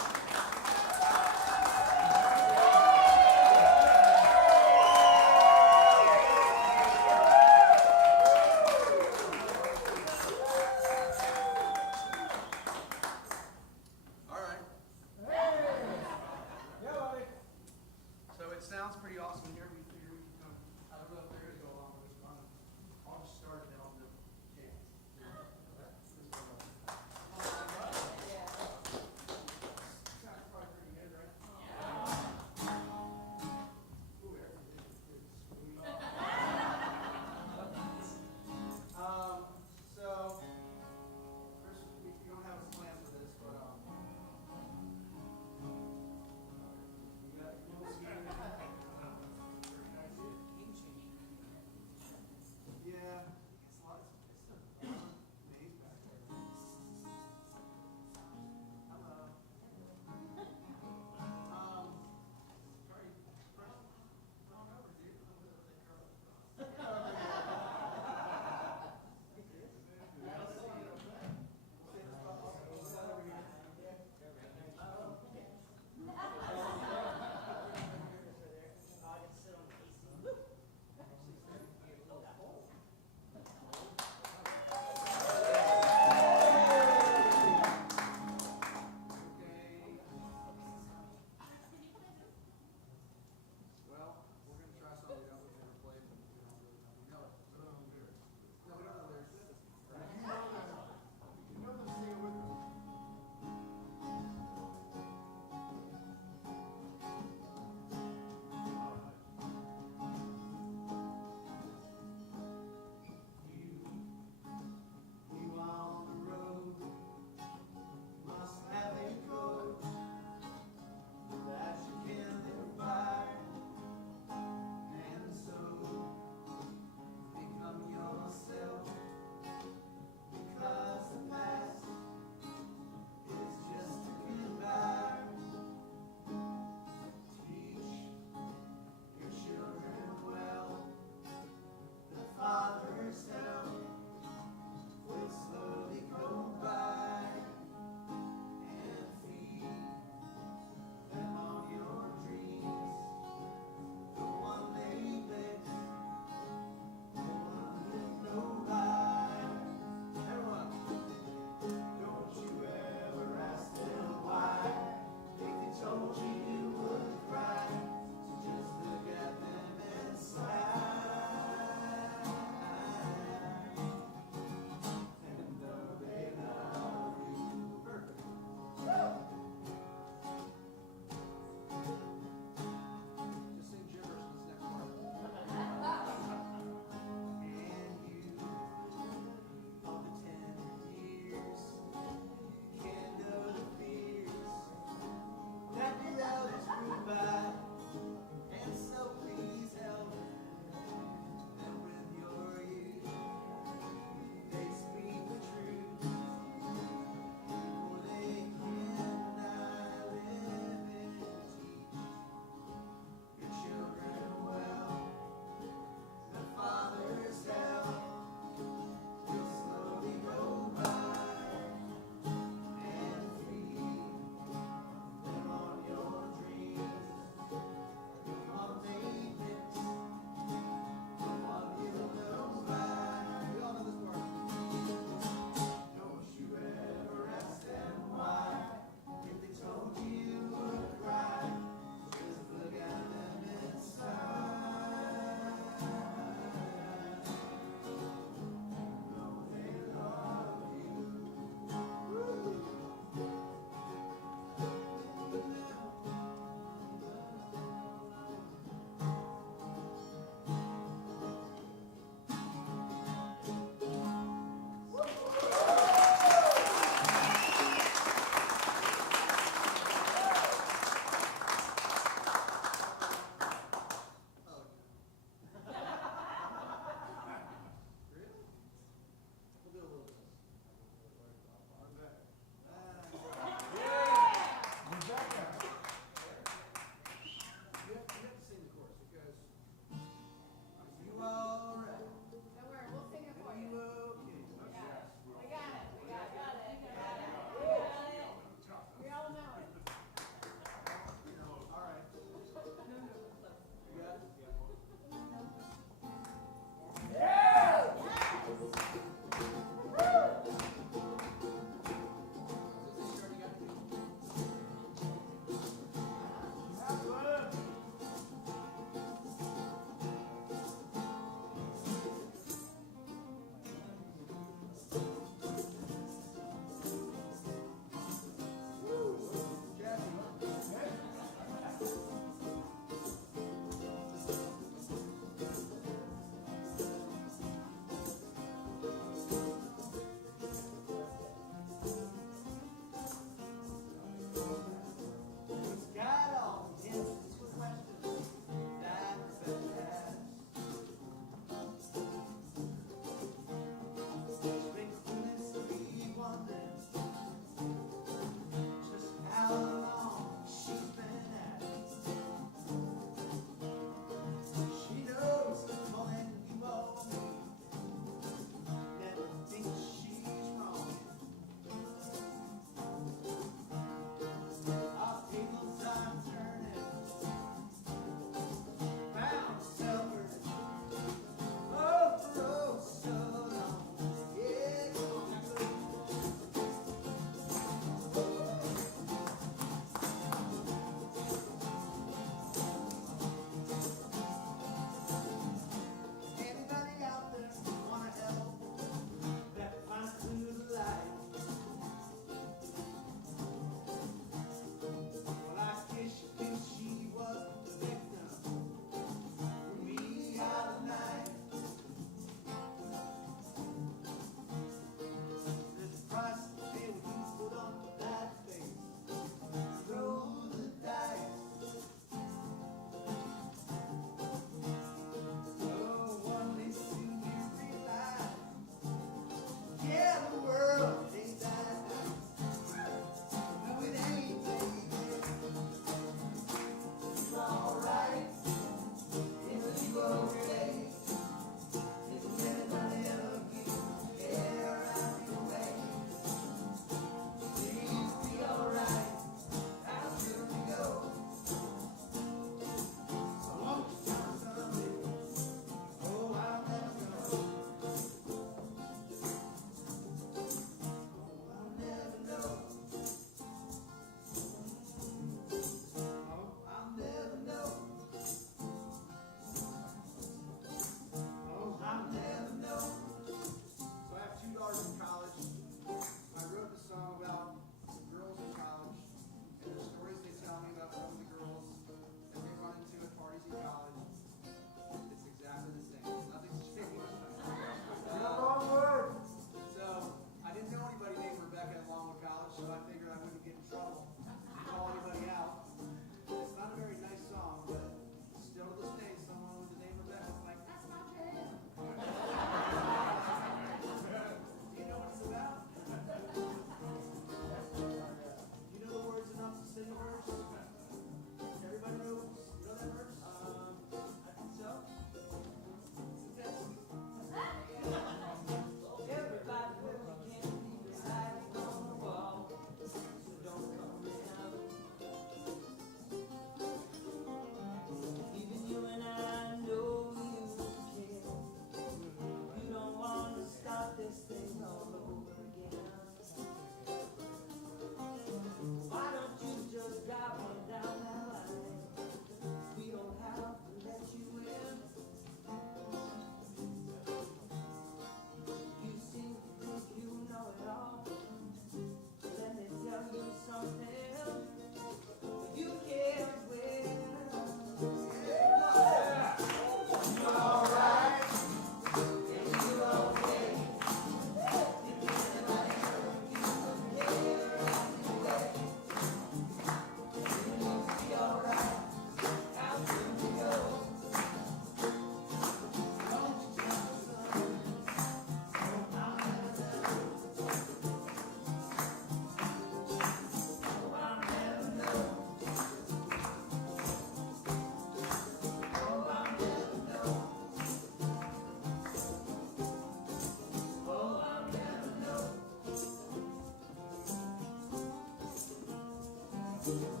Thank